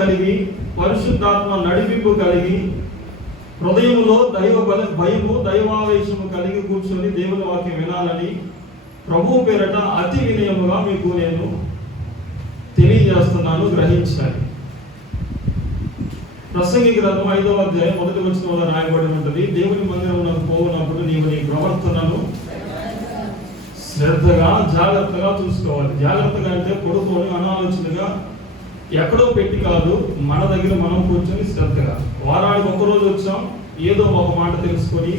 కలిగి పరిశుద్ధాత్మ నడిపింపు కలిగి హృదయంలో భయము దైవావేశము కలిగి కూర్చొని దేవుని వాక్యం వినాలని ప్రభువు పేరట అతి వినయముగా మీకు నేను తెలియజేస్తున్నాను, గ్రహించాలి. ప్రసంగి గ్రంథం 5వ అధ్యాయం 1వ వచనంలో రాయబడి ఉంటుంది, దేవుని మందిరమునకు పోవునప్పుడు నీవు నీ ప్రవర్తనను శ్రద్ధగా జాగ్రత్తగా చూసుకోవాలి. జాగ్రత్తగా అంటే కొడుకొని అనాలోచనగా ఎక్కడో పెట్టి కాదు, మన దగ్గర మనం కూర్చొని శ్రద్ధగా. వారానికి ఒకరోజు వచ్చాం, ఏదో ఒక మాట తెలుసుకొని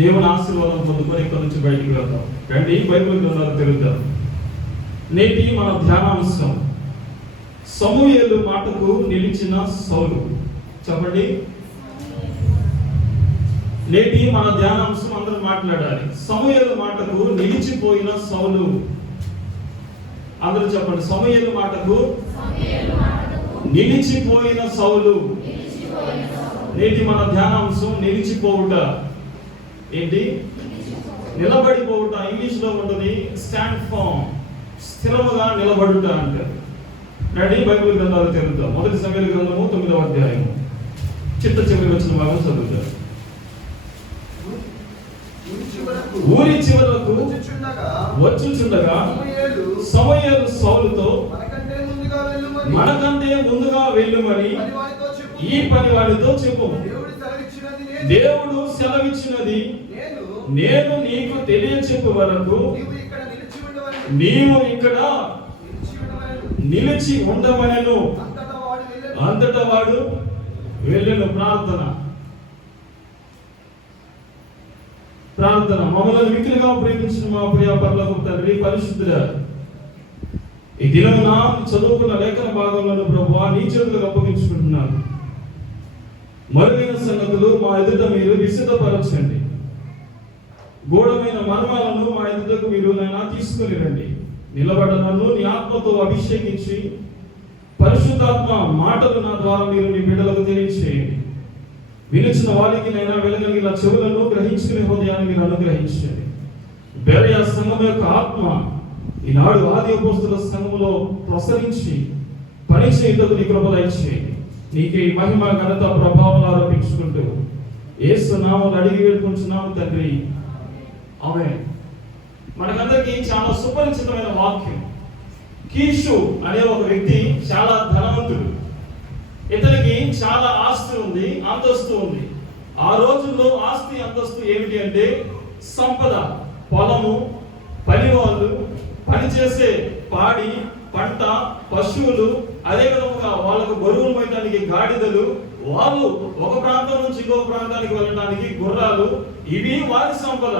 దేవుని ఆశీర్వాదం పొందుకొని ఇక్కడ నుంచి బయటికి వెళ్తాం. రండి బైబిల్ గ్రంథాలు తెలుద్దాం. నేటి మన ధ్యానాంశం సమూయేలు మాటకు నిలిచిన సౌలు. చెప్పండి, నేటి మన ధ్యానాంశం అందరూ మాట్లాడాలి. సమూయేలు మాటకు నిలిచిపోయిన సౌలు. అందరూ చెప్పండి, సమూయేలు మాటకు నిలిచిపోయిన సౌలు. నేటి మన ధ్యానాంశం నిలిచిపోవుట. ఏంటి? నిలబడిపోవుట. ఇంగ్లీష్ లో ఉంటుంది స్టాండ్ ఫామ్, స్థిరముగా నిలబడుట అంటారు. రెడీ బైబిల్ గ్రంథాలు తెలుద్దాం. 1 సమూయేలు గ్రంథము 9వ అధ్యాయం చిట్ట చివరి వచ్చిన భాగం చదువుతారు. ఊరి చివరకు వచ్చుచుండగా సమూయేలు సౌలుతో మనకంటే ముందుగా వెళ్ళుమని ఈ పని వాడితో చెప్పు. దేవుడు సెలవిచ్చినది నేను నీకు తెలియచెప్పు వరకు నీవు ఇక్కడ నిలిచి ఉండమనెను. అంతటా వాడు వెళ్ళెను. ప్రార్థన. మమ్మల్ని మిక్కిలిగా ప్రేమించిన మా ప్రియ పరలోకపు తండ్రి, పరిశుద్ధుడా, ఈ దినమున చదువుకున్న లేఖన భాగంలో ప్రభువా నీ చేతులకు అప్పగించుకుంటున్నాను. మరుగైన సంగతులు మా ఎదుట మీరు విసిద్ధపరచండి. గూఢమైన మర్మాలను మా ఎదుటకు మీరు నైనా తీసుకుని రండి. నిలబడ నన్ను నీ ఆత్మతో అభిషేకించి పరిశుద్ధాత్మ మాటలు నా ద్వారా మీరు మీ బిడ్డలకు తెలియచేయండి. వినిచిన వారికి నైనా వెలగలిగిన చెవులను గ్రహించుకునే హృదయాన్ని మీరు అనుగ్రహించండి. బెరయా సంఘం యొక్క ఆత్మ ఈనాడు ఆది అపోస్తలుల సంఘములో ప్రసరించి పనిచేయుటకు నీ కృప దయచేయండి. నీకే మహిమ ఘనత ప్రభావం ఆరోపించుకుంటూ యేసు నామములో అడిగి వేడుకుంటున్నాము తండ్రి, ఆమేన్. మనకందరికీ చాలా సుపరిచితమైన వాక్యం. కీషు అనే ఒక వ్యక్తి చాలా ధనవంతుడు. ఇతనికి చాలా ఆస్తి ఉంది, అంతస్తు ఉంది. ఆ రోజుల్లో ఆస్తి అంతస్తు ఏమిటి అంటే సంపద, పొలము, పనివాళ్ళు, పనిచేసే పాడి, పంట, పశువులు, అదే విధంగా వాళ్ళకు బరువులు మోయడానికి గాడిదలు, వాళ్ళు ఒక ప్రాంతం నుంచి ఇంకో ప్రాంతానికి వెళ్ళడానికి గుర్రాలు, ఇవి వారి సంపద.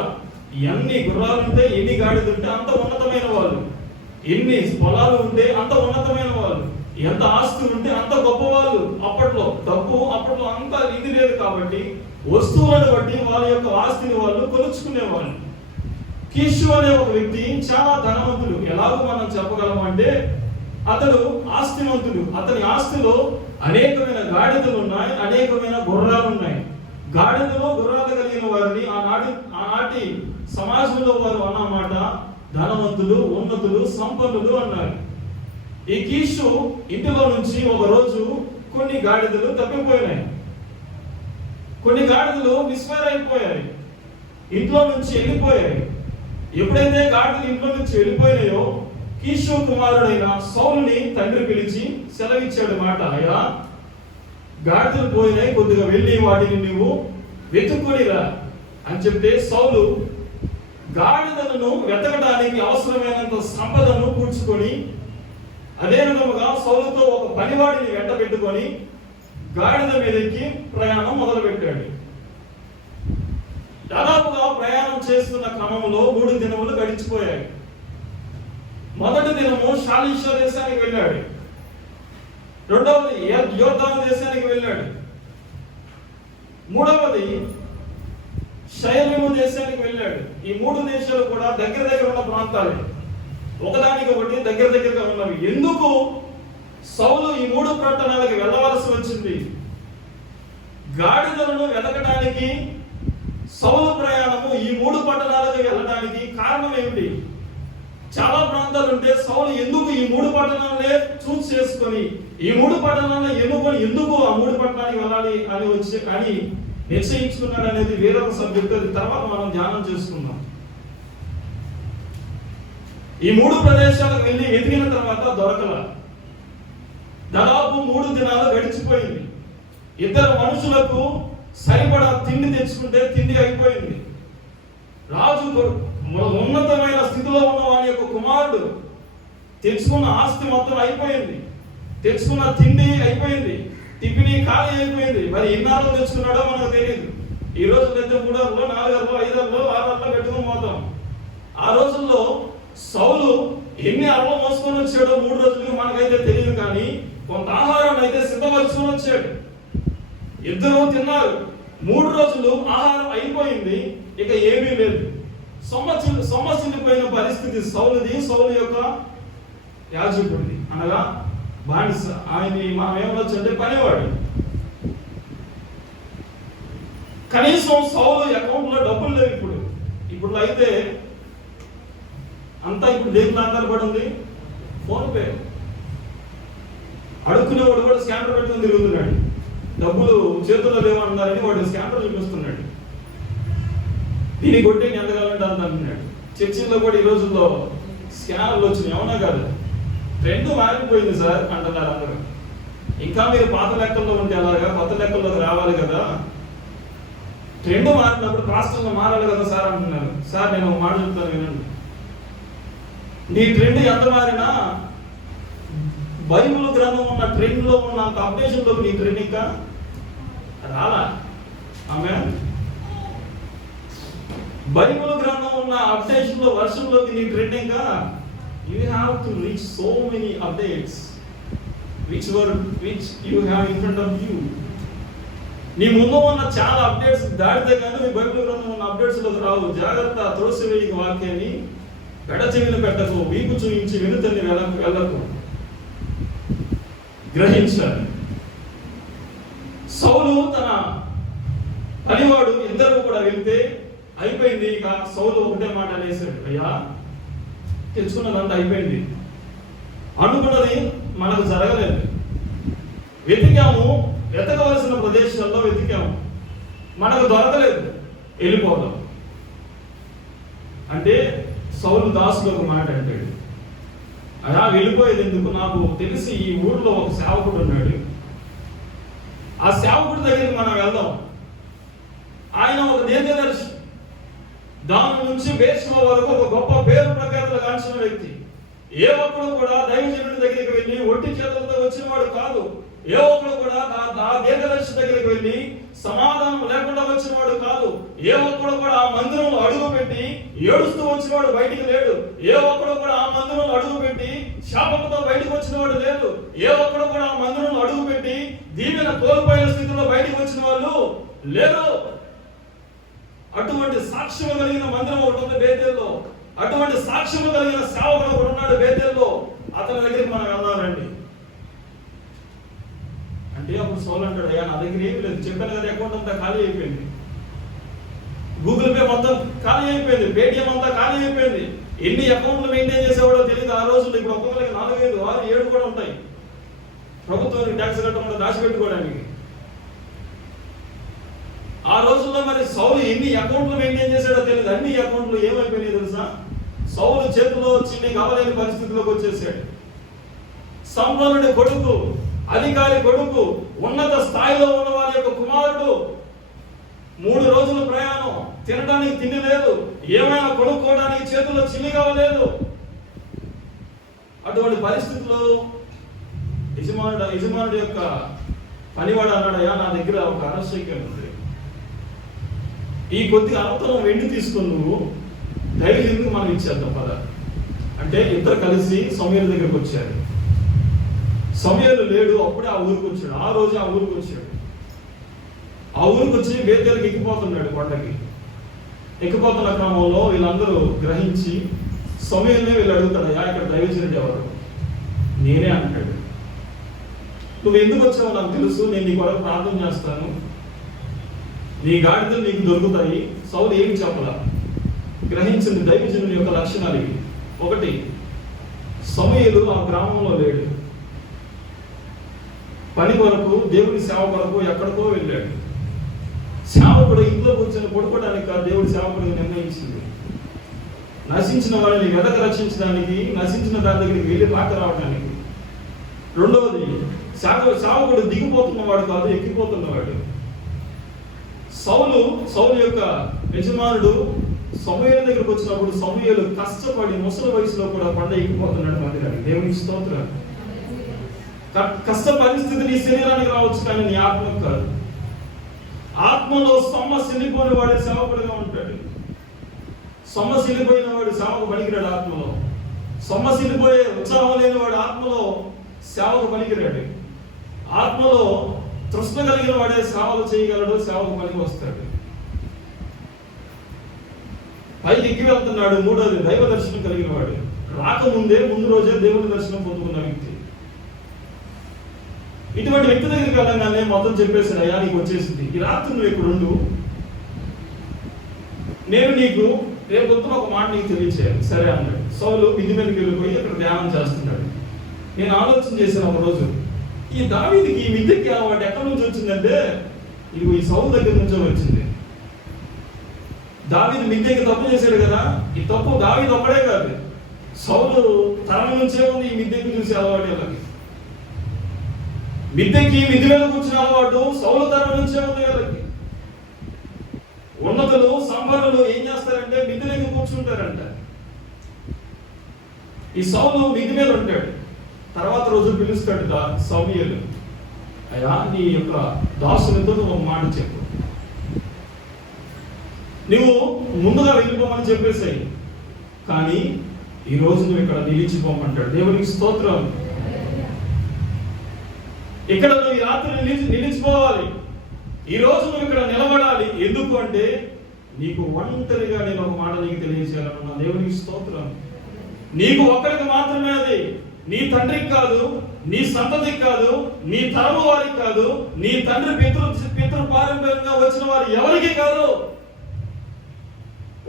ఎన్ని గుర్రాలు ఉంటే, ఎన్ని గాడిదలు ఉంటే అంత ఉన్నతమైన వాళ్ళు. ఎన్ని పొలాలు ఉంటే అంత ఉన్నతమైన వాళ్ళు. ఎంత ఆస్తులు ఉంటే అంత గొప్ప వాళ్ళు. అప్పట్లో డబ్బు అప్పట్లో అంత ఇది లేదు కాబట్టి వస్తువులను బట్టి వాళ్ళ యొక్క ఆస్తిని వాళ్ళు కొలుచుకునేవాళ్ళు. కీషు అనే ఒక వ్యక్తి చాలా ధనవంతుడు. ఎలాగో మనం చెప్పగలము అంటే అతడు ఆస్తివంతుడు. అతని ఆస్తిలో అనేకమైన గాడిదలు ఉన్నాయి, అనేకమైన గుర్రాలు ఉన్నాయి. గాడిదలు గుర్రాలు కలిగిన వారిని ఆనాటి సమాజంలో వారు అన్నమాట ధనవంతులు, ఉన్నతులు, సంపన్నులు అన్నారు. ఈ కీషు ఇంటిలో నుంచి ఒక రోజు కొన్ని గాడిదలు తప్పిపోయినాయి. కొన్ని గాడిదలు మిస్ఫైర్ అయిపోయాయి, ఇంట్లో నుంచి వెళ్ళిపోయాయి. ఎప్పుడైతే గాడిదలు ఇంట్లో నుంచి వెళ్ళిపోయినాయో కీషు కుమారుడైన సౌలుని తండ్రి పిలిచి సెలవిచ్చాడు మాట, అయ్యా గాడిదలు పోయినాయి, కొద్దిగా వెళ్ళి వాటిని నీవు వెతుక్కునిరా అని చెప్తే సౌలు గాడిదలను వెతకడానికి అవసరమైనంత సంపదను కూర్చుకొని అదే విధముగా సౌలుతో ఒక పనివాడిని వెంట పెట్టుకొని గాడిద మీదకి ప్రయాణం మొదలు పెట్టాడు. దాదాపుగా ప్రయాణం చేస్తున్న క్రమంలో 3 దినములు గడిచిపోయాయి. మొదటి దినము షాలిషా దేశానికి వెళ్ళాడు. రెండవది యోర్దాను దేశానికి వెళ్ళాడు. మూడవది షయలీము దేశానికి వెళ్ళాడు. ఈ 3 దేశాలు కూడా దగ్గర ఉన్న ప్రాంతాలే, ఒకదానికి ఒకటి దగ్గరగా ఉన్నవి. ఎందుకు సౌలు ఈ 3 పట్టణాలకు వెళ్ళవలసి వచ్చింది? గాడిదలను వెతకడానికి సౌలు ప్రయాణము ఈ 3 పట్టణాలకు వెళ్ళడానికి కారణం ఏమిటి? చాలా ప్రాంతాలు ఉంటే సౌలు ఎందుకు ఈ 3 పట్టణాలనే చూస్ చేసుకొని ఈ 3 పట్టణాలను ఎందుకు ఆ 3 పట్టణానికి వెళ్ళాలి అని నిశ్చయించుకున్నాడు అనేది వేరొక సబ్జెక్ట్. అది తర్వాత మనం ధ్యానం చేసుకుందాం. ఈ 3 ప్రదేశాలకు వెళ్ళి వెతికిన తర్వాత దొరకల. దాదాపు 3 దినాలు గడిచిపోయింది. 2 మనుషులకు సరిపడా తిండి తెచ్చుకుంటే తిండి అయిపోయింది. రాజు ఉన్నతమైన స్థితిలో ఉన్న వారి యొక్క కుమారుడు తెచ్చుకున్న ఆస్తి మొత్తం అయిపోయింది, తెచ్చుకున్న తిండి అయిపోయింది, టిఫిన్ ఖాళీ అయిపోయింది. మరి ఎన్నాళ్ళు తెచ్చుకున్నాడో మనకు తెలియదు. ఈ రోజు పెద్ద 3 అర్లో 4 అర్లో 5 అర్లో 6 అర్లో పెట్టుకుని పోతాం. ఆ రోజుల్లో సౌలు ఎన్ని అర్లు మోసుకొని వచ్చాడో 3 రోజులకి మనకైతే తెలియదు, కానీ కొంత ఆహారాన్ని అయితే సిద్ధపరుచుకొని వచ్చాడు. 2 తిన్నారు. 3 రోజులు ఆహారం అయిపోయింది, ఇక ఏమీ లేదు. సొమ్మసిల్లిపోయిన పరిస్థితి సౌలుది, సౌలు యొక్క యాజకుడిది, అనగా బానిస. ఆయన్ని మనం ఏమనొచ్చు అంటే పనివాడు. కనీసం సౌలు అకౌంట్ లో డబ్బులు లేవు. ఇప్పుడు అయితే అంతా ఇప్పుడు దేనికి ఆధారపడి ఉంది? Phone pay. అడుక్కునేవాడు కూడా స్కానర్ పెట్టుకుని తిరుగుతున్నాడు. డబ్బులు చేతుల్లో లేవన్నారని వాడు స్కానర్ చూపిస్తున్నాడు. దీన్ని కొట్టి ఎంత కావాలంటే అంత అంటున్నాడు. చర్చిల్లో కూడా ఈ రోజుల్లో స్కానర్లు వచ్చినాయి, అవునా కాదు? ట్రెండ్ మారిపోయింది సార్ అంటున్నారు అందరూ. ఇంకా మీరు పాత లెక్కల్లో ఉంటే అలాగా కొత్త లెక్కల్లోకి రావాలి కదా. ట్రెండ్ మారినప్పుడు రాష్ట్రంలో మారాలి కదా సార్ అంటున్నారు. సార్ నేను మాట చెప్తాను వినండి. నీ ట్రెండ్ ఎంత మారినా బైబిల్ గ్రంథం ఉన్న ట్రెండ్ లో ఉన్న అప్డేషన్ లోకి నీ ట్రెండ్ ఇంకా రాలా. ఆమె బైబిల్ గ్రంథం ఉన్న అప్డేషన్ లో వర్షంలోకి నీ ట్రెండ్ ఇంకా you have to reach so many updates which you have in front of you. నీ ముందు ఉన్న చాలా అప్డేట్స్ దాటితే కానీ మీ బైబిల్ గ్రంథం ఉన్న అప్డేట్స్ లోకి రావు. జాగ్రత్త. తులసి వేయి వాక్యాన్ని పెడచెవిని పెట్టకు, వీపు చూయించి వెనుతల్లి వెళ్ళకు. గ్రహించాలి. సౌలు తన పనివాడు 2 కూడా వెళ్తే అయిపోయింది. ఇక సౌలు ఒకటే మాట అనేసాడు, అయ్యా తెచ్చుకున్నదంతా అయిపోయింది, అనుకున్నది మనకు జరగలేదు. వెతికాము, వెతకవలసిన ప్రదేశాల్లో వెతికాము, మనకు దొరకలేదు, వెళ్ళిపోదాం అంటే సౌలు దాసుడు ఒక మాట అంటాడు, అలా వెళ్ళిపోయేది ఎందుకు? నాకు తెలిసి ఈ ఊర్లో ఒక సేవకుడు ఉన్నాడు, ఆ సేవకుడి దగ్గరికి మనం వెళ్దాం. ఆయన ఒక దీర్ఘదర్శి, దాని నుంచి బేర్షెబా వరకు ఒక గొప్ప పేరు ప్రఖ్యాతులు గాంచిన వ్యక్తి. ఏ ఒక్కడు కూడా దైవజనుడి దగ్గరికి వెళ్ళి ఒట్టి చేతులతో వచ్చిన వాడు కాదు. ఏ ఒక్కడు కూడా దీర్ఘదర్శి దగ్గరికి వెళ్ళి సమాధానం లేకుండా వచ్చిన వాడు కాదు. ఏ ఒక్కడు కూడా ఆ మందిరంలో అడుగు పెట్టి ఏడుస్తూ వచ్చినవాడు బయటికి లేడు. ఏ ఒక్కడు కూడా ఆ మందిరంలో అడుగు పెట్టి శాపంతో బయటకు వచ్చినవాడు లేదు. ఏ ఒక్కడు కూడా ఆ మందిరంలో అడుగు పెట్టి దీవెన కోల్పోయిన స్థితిలో బయటకు వచ్చిన వాళ్ళు లేరు. అటువంటి సాక్ష్యం కలిగిన మందిరం ఒకటి ఉంది బేతేల్లో. అటువంటి సాక్ష్యం కలిగిన సేవకుడు ఒకడు ఉన్నాడు బేతేల్లో. అతని దగ్గరికి మనం వెళ్దామండి అంటే అప్పుడు సౌలు అంటాడు, అయ్యా నా దగ్గర ఏమి లేదు, చెప్పాను కదా అకౌంట్ అంతా ఖాళీ అయిపోయింది, గూగుల్ పే మొత్తం ఖాళీ అయిపోయింది, పేటిఎం అంతా ఖాళీ అయిపోయింది. ఎన్ని అకౌంట్లు మెయింటైన్ చేసేవాడో తెలియదు ఆ రోజుల్లో. ఇప్పుడు ఒక్కొక్కరికి 4, 5, 6, 7 కూడా ఉంటాయి ప్రభుత్వానికి ట్యాక్స్ కట్టకుండా దాచిపెట్టుకోవడానికి. ఆ రోజుల్లో మరి సౌలు ఎన్ని అకౌంట్లు మెయింటైన్ చేశాడో తెలియదు. అన్ని అకౌంట్లు ఏమైపోయినాయి తెలుసా? సౌలు చేతిలో చిన్ని కావలేని పరిస్థితిలోకి వచ్చేసాడు. సంపన్నుడి కొడుకు, అధికారి కొడుకు, ఉన్నత స్థాయిలో ఉన్న వారి యొక్క కుమారుడు, 3 రోజుల ప్రయాణం, తినడానికి తిండి లేదు, ఏమైనా కొనుక్కోవడానికి చేతుల్లో చిన్ని కావలేదు. అటువంటి పరిస్థితుల్లో యజమానుడి యొక్క పనివాడు అన్నాడయ్యా, నా దగ్గర ఒక అరశేఖరం ఉంది, ఈ కొద్ది అవతలం వెండి తీసుకొని నువ్వు దైవజనుడికి మనం ఇచ్చేద్దాం పద అంటే ఇద్దరు కలిసి సమూయేలు దగ్గరికి వచ్చారు. సమూయేలు లేడు, అప్పుడే ఆ ఊరికి వచ్చాడు. ఆ రోజు ఆ ఊరికి వచ్చాడు. ఆ ఊరికి వచ్చి బేతేలుకి ఎక్కిపోతున్నాడు. కొండకి ఎక్కిపోతున్న క్రమంలో వీళ్ళందరూ గ్రహించి సమూయేలునే వీళ్ళు అడుగుతాడయ్యా ఇక్కడ దైవజనుడు ఎవరు? నేనే అంటాడు. నువ్వు ఎందుకు వచ్చావో నాకు తెలుసు, నేను నీ కొరకు ప్రార్థన చేస్తాను, నీ గాడిదలు నీకు దొరుకుతాయి. సౌలు ఏమి చెప్పలా, గ్రహించింది దైవజనుని యొక్క లక్షణాలు ఇవి. ఒకటి, సమూయేలు ఆ గ్రామంలో లేడు. పని కొరకు, దేవుడి సేవ కొరకు ఎక్కడికో వెళ్ళాడు. సేవకుడు ఇంట్లో కూర్చొని పడుకోవడానికి కాదు దేవుడి సేవకుడికి నిర్ణయించింది. నశించిన వారిని వెదక రక్షించడానికి, నశించిన దాని దగ్గరికి వెళ్ళి రాక రావడానికి. రెండవది, సేవకుడు దిగిపోతున్నవాడు కాదు, ఎక్కిపోతున్నవాడు. సౌలు యొక్క యజమానుడు సమూయేలు దగ్గరకు వచ్చినప్పుడు సమూయేలు కష్టపడి ముసలి వయసులో కూడా కొండ ఎక్కిపోతున్నాడు మందిరానికి. దేవునికి స్తోత్రం. కష్ట పరిస్థితి నీ శరీరానికి రావచ్చు కానీ నీ ఆత్మకు కాదు. ఆత్మలో సొమ్మసిల్లిపోయిన వాడు సేవకుడిగా ఉంటాడు. సొమ్మసిల్లిపోయిన వాడు సేవకు పనికిరాడు. ఆత్మలో సొమ్మసిల్లిపోయే ఉత్సాహం లేని వాడు ఆత్మలో సేవకు పనికిరాడు. ఆత్మలో తృష్ణ కలిగిన వాడే సేవలు చేయగలడు, సేవకు పనికి వస్తాడు. పైకి ఎక్కి వెళ్తున్నాడు. మూడోది, దైవ దర్శనం కలిగిన వాడు. రాకముందే ముందు రోజే దేవుని దర్శనం పొందుకున్న వ్యక్తి. ఇటువంటి వ్యక్తి దగ్గరికి వెళ్ళగానే మొత్తం చెప్పేశాడు, అయ్యా నీకు వచ్చేసింది, ఈ రాత్రి నువ్వు ఇక్కడ ఉండు, నేను నీకు రేపు పొద్దున ఒక మాట నీకు తెలియచేయాలి. సరే అన్నాడు. సౌలు మిద్ది మీదకి వెళ్ళిపోయి అక్కడ ధ్యానం చేస్తున్నాడు. నేను ఆలోచన చేశాను ఒక రోజు, ఈ దావీదుకి ఈ మిద్దెకి అలవాటు ఎక్కడి నుంచి వచ్చిందంటే ఇది ఈ సౌలు దగ్గర నుంచే వచ్చింది. దావీదు మిద్దెకి తప్పు చేశాడు కదా, ఈ తప్పు దావీదు ఒక్కడే కాదు, సౌలు తరం నుంచే ఉంది ఈ మిద్దెకి చూసే అలవాటు. వీళ్ళకి మిద్దెకి మిద్ది మీద కూర్చున్న అలవాటు సౌలు తరం నుంచే ఉంది. వీళ్ళకి ఉన్నతులు సంపన్నులు ఏం చేస్తారంటే మిద్ది దగ్గర కూర్చుంటారంట. ఈ సౌలు మిద్ది మీద ఉంటాడు. తర్వాత రోజు పిలుస్తాడు సమూయేలు, అయ్యా నీ యొక్క దాసునితో నువ్వు ఒక మాట చెప్పు, నువ్వు ముందుగా వెళ్ళిపోమని చెప్పేసాయి, కానీ ఈ రోజు నువ్వు ఇక్కడ నిలిచిపోమంటాడు. దేవునికి స్తోత్రం. ఇక్కడ నువ్వు ఈ రాత్రి నిలిచిపోవాలి. ఈ రోజు నువ్వు ఇక్కడ నిలబడాలి. ఎందుకు అంటే నీకు ఒంటరిగా నేను ఒక మాట నీకు తెలియజేయాలన్నా. దేవునికి స్తోత్రం. నీకు ఒక్కరికి మాత్రమే అది, నీ తండ్రికి కాదు, నీ సంతతికి కాదు, నీ తరము వారికి కాదు, నీ తండ్రి పితృ పారంపర్యంగా వచ్చిన వారు ఎవరికి కాదు,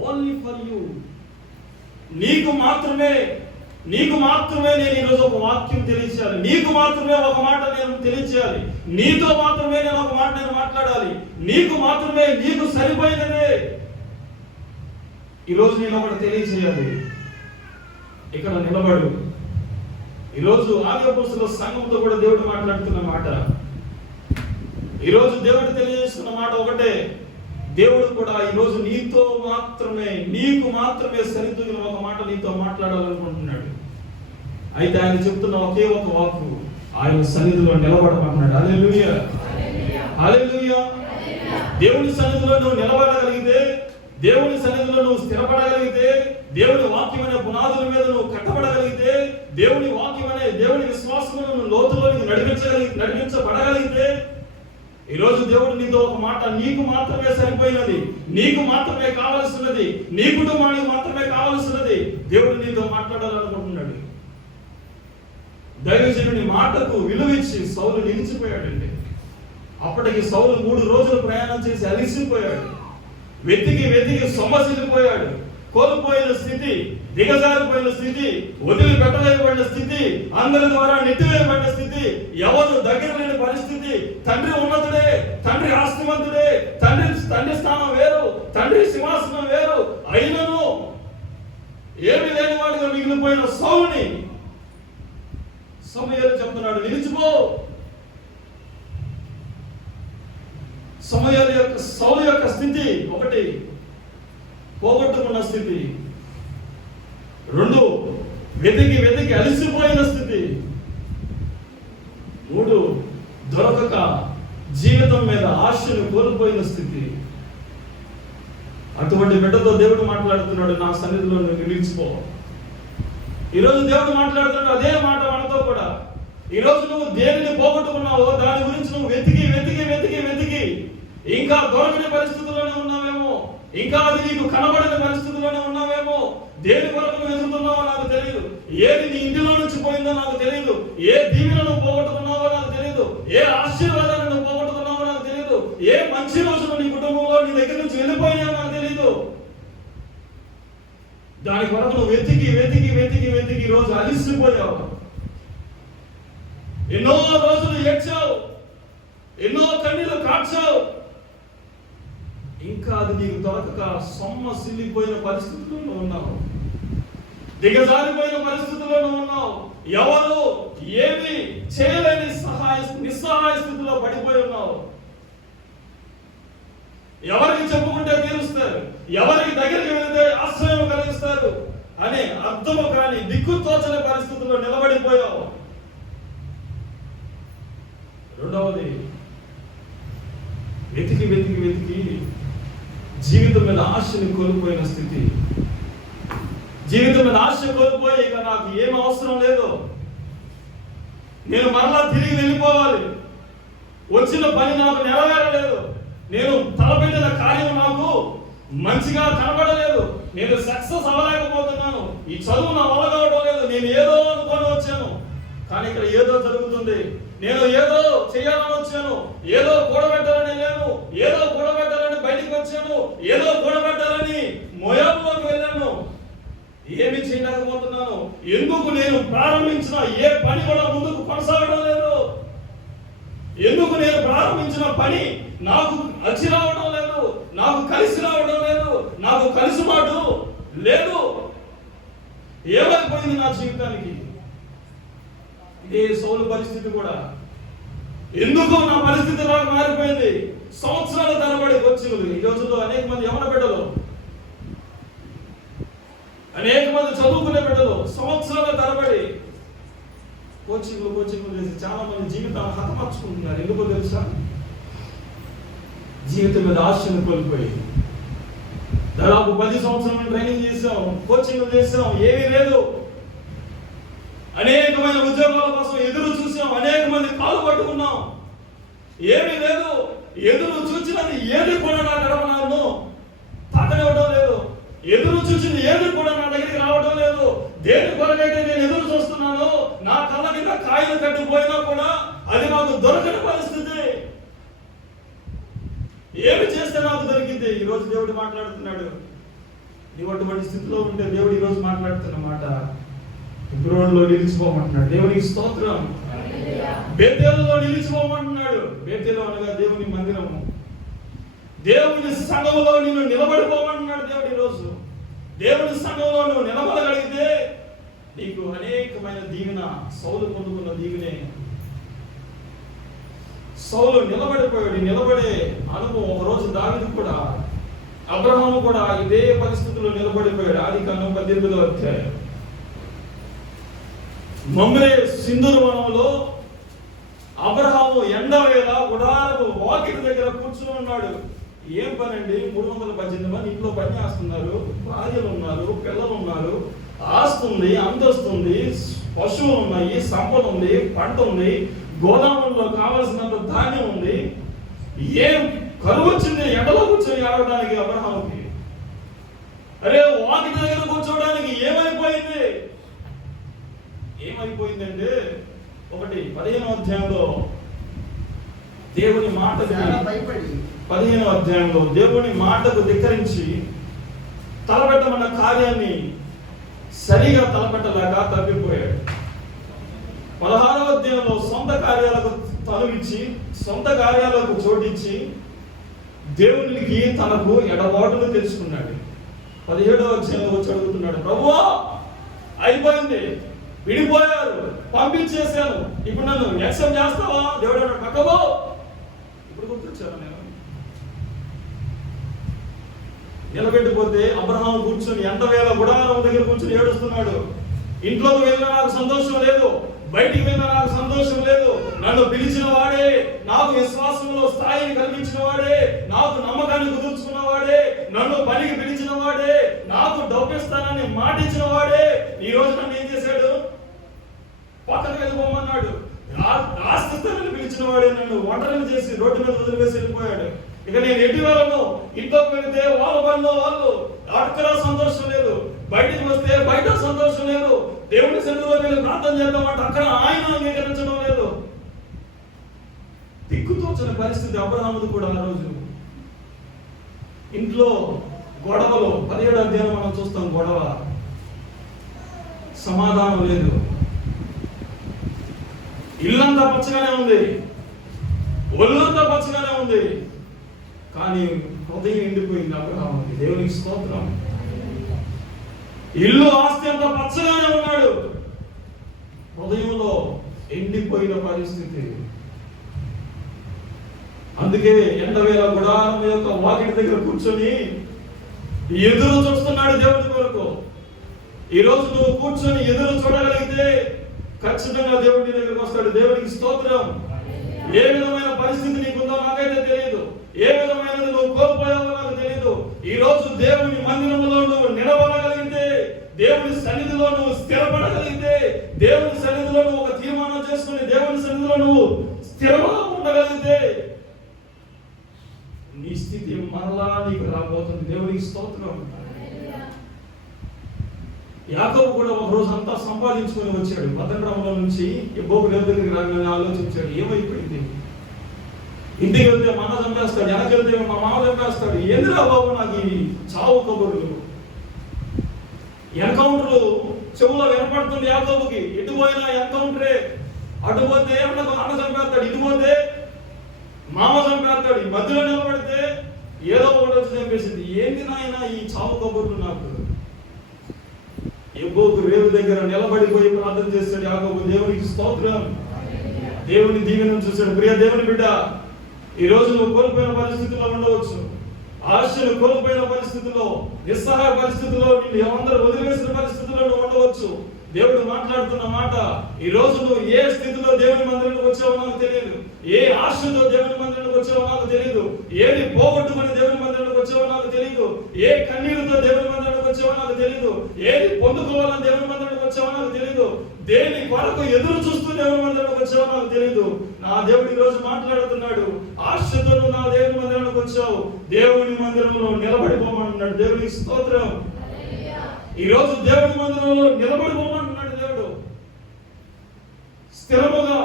ఓన్లీ ఫర్ యూ. నీకు మాత్రమే నేను ఈరోజు ఒక వాక్యం తెలియచేయాలి. నీకు మాత్రమే ఒక మాట నేను తెలియచేయాలి. నీతో మాత్రమే నేను ఒక మాట నేను మాట్లాడాలి. నీకు మాత్రమే, నీకు సరిపోయినదే ఈరోజు నేను ఒకటి తెలియచేయాలి. ఇక్కడ నిలబడు. ఈరోజు ఆది అపోస్తలుల సంఘంతో కూడా దేవుడు మాట్లాడుతున్న మాట, ఈరోజు దేవుడు తెలియజేస్తున్న మాట ఒకటే. దేవుడు కూడా ఈరోజు నీతో మాత్రమే, నీకు మాత్రమే సరితూగిన ఒక మాట నీతో మాట్లాడాలనుకుంటున్నాడు. అయితే ఆయన చెప్తున్న ఒకే ఒక వాక్కు, ఆయన సన్నిధిలో నిలబడమంటున్నాడు. హల్లెలూయా, హల్లెలూయా. దేవుని సన్నిధిలో నువ్వు నిలబడగలిగితే, దేవుని సన్నిధిలో నువ్వు స్థిరపడగలిగితే, దేవుని వాక్యం అనే పునాదుల మీద నువ్వు కట్టబడగలిగితే, దేవుని వాక్యం అనే దేవుని విశ్వాసమును నువ్వు లోతులోనికి నడిపించబడగలిగితే, ఈరోజు దేవుడు నీతో ఒక మాట, నీకు మాత్రమే సరిపోయినది, నీకు మాత్రమే కావలసినది, నీ కుటుంబానికి మాత్రమే కావలసినది దేవుడు నీతో మాట్లాడాలనుకుంటున్నాడు. దైవజనుని మాటకు విలువిచ్చి సౌలు నిలిచిపోయాడండి. అప్పటికి సౌలు 3 రోజులు ప్రయాణం చేసి అలిసిపోయాడు. వెతికి సొమ్మసిల్లిపోయాడు. కోల్పోయిన స్థితి, దిగజారిపోయిన స్థితి, వదిలిపెట్టలేకపోయిన స్థితి, అందరి ద్వారా నెట్టివేయబడిన స్థితి, ఎవరు దగ్గర లేని పరిస్థితి. తండ్రి ఉన్నతుడే, తండ్రి ఆస్తివంతుడే, తండ్రి స్థానం వేరు, తండ్రి సింహాసనం వేరు, అయినను ఏమి లేని వాడిగా మిగిలిపోయిన సౌలుని సమూయేలు చెప్తున్నాడు, నిలిచిపో. సౌలు యొక్క స్థితి ఒకటి, పోగొట్టుకున్న స్థితి. 2, వెతికి అలిసిపోయిన స్థితి. 3, దొరకక జీవితం మీద ఆశను కోల్పోయిన స్థితి. అటువంటి బిడ్డతో దేవుడు మాట్లాడుతున్నాడు, నా సన్నిధిలో నువ్వు నిలిచిపో. ఈరోజు దేవుడు మాట్లాడుతున్నాడు అదే మాట మనతో కూడా. ఈరోజు నువ్వు దేనిని పోగొట్టుకున్నావో దాని గురించి నువ్వు వెతికి ఇంకా దొరకని పరిస్థితుల్లోనే ఉన్నావేమో, ఇంకా అది నీకు కనబడని పరిస్థితుల్లోనే ఉన్నావేమో. దేని కొరకు నువ్వు ఎదుగుతున్నావో నాకు తెలియదు, ఏది నీ ఇంటిలో నుంచి పోయిందో నాకు తెలియదు, ఏ దీవెనను పోగొట్టుకున్నావో నాకు తెలియదు, ఏ ఆశీర్వాదాన్ని నువ్వు పోగొట్టుకున్నావో నాకు తెలియదు, ఏ మంచి రోజులు నీ కుటుంబంలో నీ దగ్గర నుంచి వెళ్ళిపోయినా నాకు తెలియదు. దాని కొరకు నువ్వు వెతికి వెతికి వెతికి వెతికి ఈ రోజు అలిసిపోయావు. ఎన్నో రోజులు ఏడ్చావు, ఎన్నో కన్నీళ్లు కార్చావు. ఇంకా అది నీకు దొరకక సొమ్మసిల్లిపోయిన పరిస్థితుల్లో ఉన్నావు, దిగజారిపోయిన పరిస్థితుల్లో ఉన్నావు. ఎవరు ఏమి చేయలేని నిస్సహాయ స్థితిలో పడిపోయి ఉన్నావు. ఎవరికి చెప్పుకుంటే తీరుస్తారు, ఎవరికి దగ్గరికి వెళితే ఆశ్రయం కలిగిస్తారు అని అర్థము కాని దిక్కుతోచని పరిస్థితుల్లో నిలబడిపోయావు. రెండవది, వెతికి వెతికి వెతికి జీవితం మీద ఆశని కోల్పోయిన స్థితి. జీవితం మీద ఆశ కోల్పోయి ఇక నాకు ఏం అవసరం లేదు, నేను మరలా తిరిగి వెళ్ళిపోవాలి, వచ్చిన పని నాకు నెరవేరలేదు, నేను తలపెట్టిన కార్యం నాకు మంచిగా కనబడలేదు, నేను సక్సెస్ అవ్వలేకపోతున్నాను, ఈ చదువు నా వల్ల కావడం లేదు, నేను ఏదో అనుకొని వచ్చాను కానీ ఇక్కడ ఏదో జరుగుతుంది, నేను ఏదో చేయాలని వచ్చాను, ఏదో కూడబెట్టాలని లేను, ఏదో కూడబెట్టాలని బయటికి వచ్చాను, ఏదో కూడబెట్టాలని మోయాబులోకి వెళ్ళాను, ఏమి చేయలేకపోతున్నాను. ఎందుకు నేను ప్రారంభించిన ఏ పని కూడా ముందుకు కొనసాగడం లేదు, ఎందుకు నేను ప్రారంభించిన పని నాకు అచ్చి రావడం లేదు, నాకు కలిసి రావడం లేదు, నాకు కలిసి మాట లేదు. ఏమైపోయింది నా జీవితానికి? ఇదే సౌలు పరిస్థితి కూడా. ఎందుకు నా పరిస్థితి మారిపోయింది? సంవత్సరాల తరబడి కోచింగ్లు. ఈ రోజుల్లో అనేక మంది యవన బిడ్డలు, అనేక మంది చదువుకునే బిడ్డలు సంవత్సరాల తరబడి కోచింగ్లు చేసి చాలా మంది జీవితాన్ని హతమార్చుకుంటున్నారు. ఎందుకో తెలుసా? జీవితం మీద ఆశను కోల్పోయి. దాదాపు 10 సంవత్సరాలు ట్రైనింగ్ చేసాం, కోచింగ్లు చేసాం, ఏమీ లేదు. అనేకమైన ఉద్యోగాల కోసం ఎదురు చూసాం, అనేక మంది కాలు పట్టుకున్నాం, ఏమీ లేదు. ఎదురు చూసినది ఏది కూడా నా గడపనాలను తాకనివ్వడం లేదు, ఎదురు చూసింది ఏది కూడా నా దగ్గరికి రావడం లేదు. దేని కొరకైతే నేను ఎదురు చూస్తున్నాను, నా కళ్ళ కింద కాయలు కట్టిపోయినా కూడా అది నాకు దొరకని పరిస్థితి. ఏమి చేస్తే నాకు దొరికింది? ఈరోజు దేవుడు మాట్లాడుతున్నాడు. నీవు అటువంటి స్థితిలో ఉంటే దేవుడు ఈరోజు మాట్లాడుతున్న మాట, ఇబ్రోన్లో నిలిచిపోమంటున్నాడు. దేవునికి స్తోత్రం. బేతేలులో నిలిచిపోమంటున్నాడు. బేతేలు అనగా దేవుని మందిరము, దేవుని సంఘములో నిన్ను నిలబడిపోమంటున్నాడు దేవుడు ఈరోజు. దేవుని సంఘంలో నువ్వు నిలబడగలిగితే నీకు అనేకమైన దీవెన. సౌలు పొందుకున్న దీవెనే. సౌలు నిలబడిపోయాడు. నిలబడే అనుభవం ఒక రోజు దావీదు కూడా, అబ్రహాము కూడా ఇదే పరిస్థితుల్లో నిలబడిపోయాడు. ఆదికాండం 18వ అధ్యాయం. మమ్రే సింధూర వనంలో అబ్రహాము ఎండవేళ గుడారపు వాకిటి దగ్గర కూర్చుని ఉన్నాడు. ఏం పని అండి? 318 మంది ఇంట్లో పని చేస్తున్నారు, భార్యలు ఉన్నారు, పిల్లలు ఉన్నారు, ఆస్తి ఉంది, అంతస్తు ఉంది, పశువులు ఉన్నాయి, సంపద ఉంది, పంట ఉంది, గోదాముల్లో కావలసినంత ధాన్యం ఉంది. ఏం కరువు వచ్చింది ఎండలో కూర్చొని ఆడడానికి అబ్రహాముకి? అరే వాకిటి దగ్గర కూర్చోవడానికి ఏమైపోయింది? ఏమైపోయిందంటే, 15వ అధ్యాయంలో దేవుని మాటకు భయపడి, 15వ అధ్యాయంలో దేవుని మాటకు ధిక్కరించి తలపెట్టమన్న కార్యాన్ని సరిగా తలపెట్టలేక తప్పిపోయాడు. 16వ అధ్యాయంలో సొంత కార్యాలకు తలవిచ్చి, సొంత కార్యాలకు చోటించి దేవునికి తనకు ఎడబాటును తెచ్చుకున్నాడు. 17వ అధ్యాయంలో వచ్చి అడుగుతున్నాడు, ప్రభువా అయిపోయింది, విడిపోయారు, పంపించేశాను, ఇప్పుడు నన్ను యాక్సెప్ట్ చేస్తావా? దేవుడు అన్నాడు, పక్కబో. ఇప్పుడు గుర్తొచ్చాను నేను. నిలబెట్టిపోతే అబ్రహాము కూర్చొని ఎండవేళ గుడారం దగ్గర కూర్చొని ఏడుస్తున్నాడు. ఇంట్లోకి వెళ్ళినా నాకు సంతోషం లేదు, బయటికి వెళ్ళినా నాకు సంతోషం లేదు. నన్ను పిలిచిన వాడే, నాకు విశ్వాసంలో స్థాయిని కల్పించిన వాడే, నాకు నమ్మకాన్ని కుదుర్చుకున్న వాడే, నన్ను పనికి పిలిచిన వాడే, నాకు డబ్బిస్తానని మాటించిన వాడే ఈ రోజు నన్ను ఏం చేశాడు? పక్కన వెళ్ళిపోమన్నాడు. ఆస్తిని పిలిచిన వాడే నన్ను ఒంటరిని చేసి రోడ్డు మీద వదిలివేసి వెళ్ళిపోయాడు. ఇక నేను ఎటు వెళ్ళను. ఇంట్లోకి వెళితే వాళ్ళ పనిలో వాళ్ళు, అక్కడ సంతోషం లేదు, బయటికి వస్తే బయట సంతోషం లేదు, దేవుని సన్నిధిలో వెళ్ళి ప్రార్థన చేద్దామంటే అక్కడ ఆయన అంగీకరించడం లేదు. దిక్కుతోచని పరిస్థితి అబ్రహాముది కూడా. ఆ రోజు ఇంట్లో గొడవలు, 17వ అధ్యాయం మనం చూస్తాం. గొడవ సమాధానం లేదు. ఇల్లంతా పచ్చగానే ఉంది, ఒళ్ళంతా పచ్చగానే ఉంది, కానీ హృదయం ఎండిపోయింది. అబ్రహాముకి దేవునికి స్తోత్రం. ఇల్లు ఆస్తి అంతా పచ్చగానే ఉన్నాడు, హృదయంలో ఎండిపోయిన పరిస్థితి. అందుకే ఎండవేళ గుడారం యొక్క వాకిటి దగ్గర కూర్చొని ఎదురు చూస్తున్నాడు దేవుడి కొరకు. ఈ రోజు నువ్వు కూర్చొని ఎదురు చూడగలిగితే ఖచ్చితంగా దేవుడి దగ్గరకు వస్తాడు. దేవునికి స్తోత్రం. ఏ విధమైన పరిస్థితి నీకుందో నాకైతే తెలియదు, ఏ విధమైనది నువ్వు కోల్పోయావో నాకు తెలియదు. ఈ రోజు దేవుని మందిరంలో నువ్వు నిలబడగలిగితే, దేవుని సన్నిధిలో నువ్వు స్థిరపడగలిగితే, దేవుని సన్నిధిలో నువ్వు ఒక తీర్మానం చేసుకుని దేవుని సన్నిధిలో నువ్వు స్థిరంగా ఉండగలిగితే నీ స్థితి మరలా నీకు రాబోతుంది. దేవునికి స్తోత్రం. యాకోబు కూడా ఒక రోజు అంతా సంపాదించుకొని వచ్చాడు. పట్టణంలో నుంచి యెహోవా దగ్గరికి రాగానే ఆలోచించాడు, ఏమైపోయింది? ఇంటికి వెళ్తే మా అన్న చంపేస్తాడు, వెనక్కి వెళ్తే మా మామ చంపేస్తాడు, ఏందిరా బాబు నాకు ఈ చావు కబుర్లు. ఎన్కౌంటర్ చెవులో వినపడుతుంది యాకోబుకి. ఎటు పోయినా ఎన్కౌంటరే. అటు పోతే అన్న చంపేస్తాడు, ఇటు పోతే మామ చంపేస్తాడు, ఈ మధ్యలో నిలబడితే ఏదో ఒకటి వచ్చి చంపేసింది. ఏంది నాయన ఈ చావు కబుర్లు నాకు? యెహోవా రేవు దగ్గర నిలబడిపోయి ప్రార్థన చేస్తాడు యాకోబు. దేవునికి స్తోత్రం. దేవుని దీవెనను చూశాడు. ప్రియ దేవుని బిడ్డ, ఈ రోజు నువ్వు కోల్పోయిన పరిస్థితుల్లో ఉండవచ్చు, ఆశను కోల్పోయిన పరిస్థితుల్లో, నిస్సహాయ పరిస్థితుల్లో, నిన్ను అందరూ వదిలివేసిన పరిస్థితుల్లో నువ్వు ఉండవచ్చు. దేవుడు మాట్లాడుతున్న మాట, ఈ రోజు నువ్వు ఏ స్థితిలో దేవుని మందిరంలోకి వచ్చావో నాకు తెలియదు, ఏ ఆశతో దేవుని మందిరంలోకి వచ్చావో నాకు తెలియదు, ఏది పోగొట్టుకుని దేవుని మందిరంలోకి వచ్చావో నాకు తెలియదు, ఏ కన్నీరుతో దేవుని మందిరంలోకి వచ్చావో నాకు తెలియదు, ఏది పొందుకోవాలని దేవుని మందిరంలోకి వచ్చావో నాకు తెలియదు, దేని కొరకు ఎదురు చూస్తూ దేవుని మందిరంలోకి వచ్చావో నాకు తెలియదు. నా దేవుడు ఈ రోజు మాట్లాడుతున్నాడు. ఆశతో నువ్వు నా దేవుని మందిరంలోకి వచ్చావు, దేవుని మందిరంలో నిలబడిపోమంటున్నాడు. దేవునికి స్తోత్రం. ఈ రోజు దేవుని మందిరంలో నిలబడిపోమంటున్నాడు దేవుడు. స్థిరముగా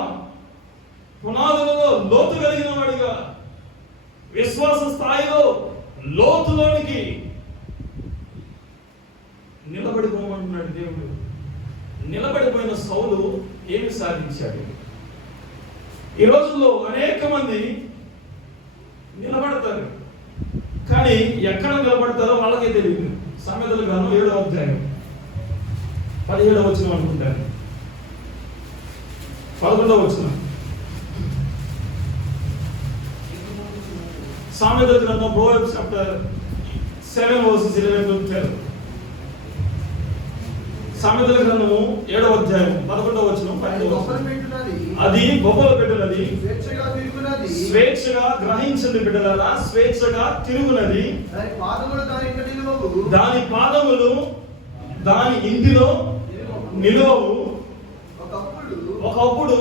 పునాదులలో లోతు కలిగిన వాడిగా, విశ్వాస స్థాయిలో లోతులోనికి నిలబడిపోమంటున్నాడు దేవుడు. నిలబడిపోయిన సౌలు ఏమి సాధించాడు? ఈ రోజుల్లో అనేక మంది నిలబడతారు, కానీ ఎక్కడ నిలబడతారో వాళ్ళకే తెలియదు. సామెతల గ్రంథం 7వ అధ్యాయం 17వ వచనం అనుకుంటాను, 11వ వచనం. సామెతల గ్రంథం Proverbs chapter 7 verses 11 to 12. సామెతల గ్రంథము 7వ అధ్యాయం 11వ వచనం. అది బొబ్బలు పెట్టినది, స్వేచ్ఛగా గ్రహించింది బిడ్డలారా, స్వేచ్ఛగా తిరుగునది, దాని పాదములు దాని ఇంటిలో నిలువవు. ఒకప్పుడు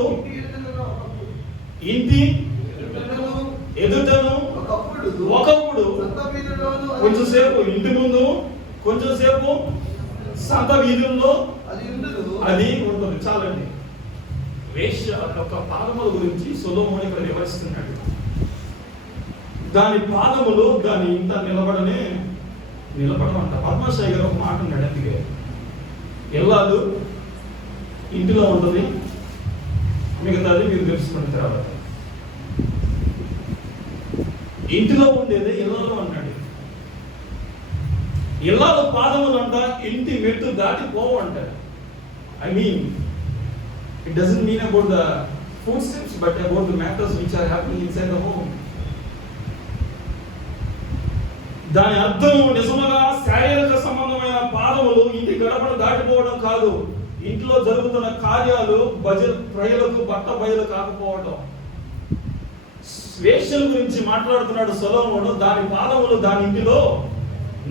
ఇంటి ఎదుటను, ఒకప్పుడు కొంచెంసేపు ఇంటి ముందు, కొంచెంసేపు సంత వీధుల్లో అది ఉంటుంది. చాలండి. వేశ్య యొక్క పాదముల గురించి సొలొమోను ఇక్కడ వివరిస్తున్నాడు. దాని పాదములు దాని ఇంత నిలబడమంట. పద్మశాయి గారు ఒక మాట ఉన్నాడు. అందుకే ఎల్లాదు ఇంటిలో ఉంటుంది, మిగతాది మీరు తెలుసుకున్న తర్వాత. ఇంటిలో ఉండేది ఇళ్ళలో అన్నాడు. ఇళ్ళలో పాదములు అంట ఇంటి మెట్టు దాటిపోవు అంటారు. I mean, it doesn't mean about the footsteps, but about the matters which are happening inside the home. దాని అర్థం నిజముగా శారీరక సంబంధమైన పాదములు ఇంటి గడపను దాటిపోవడం కాదు, ఇంట్లో జరుగుతున్న కార్యాలు ప్రజలకు బట్ట బయలు కాకపోవడం. స్వేచ్ఛల గురించి మాట్లాడుతున్నాడు సొలొమోను. దాని పాదములు దాని ఇంటిలో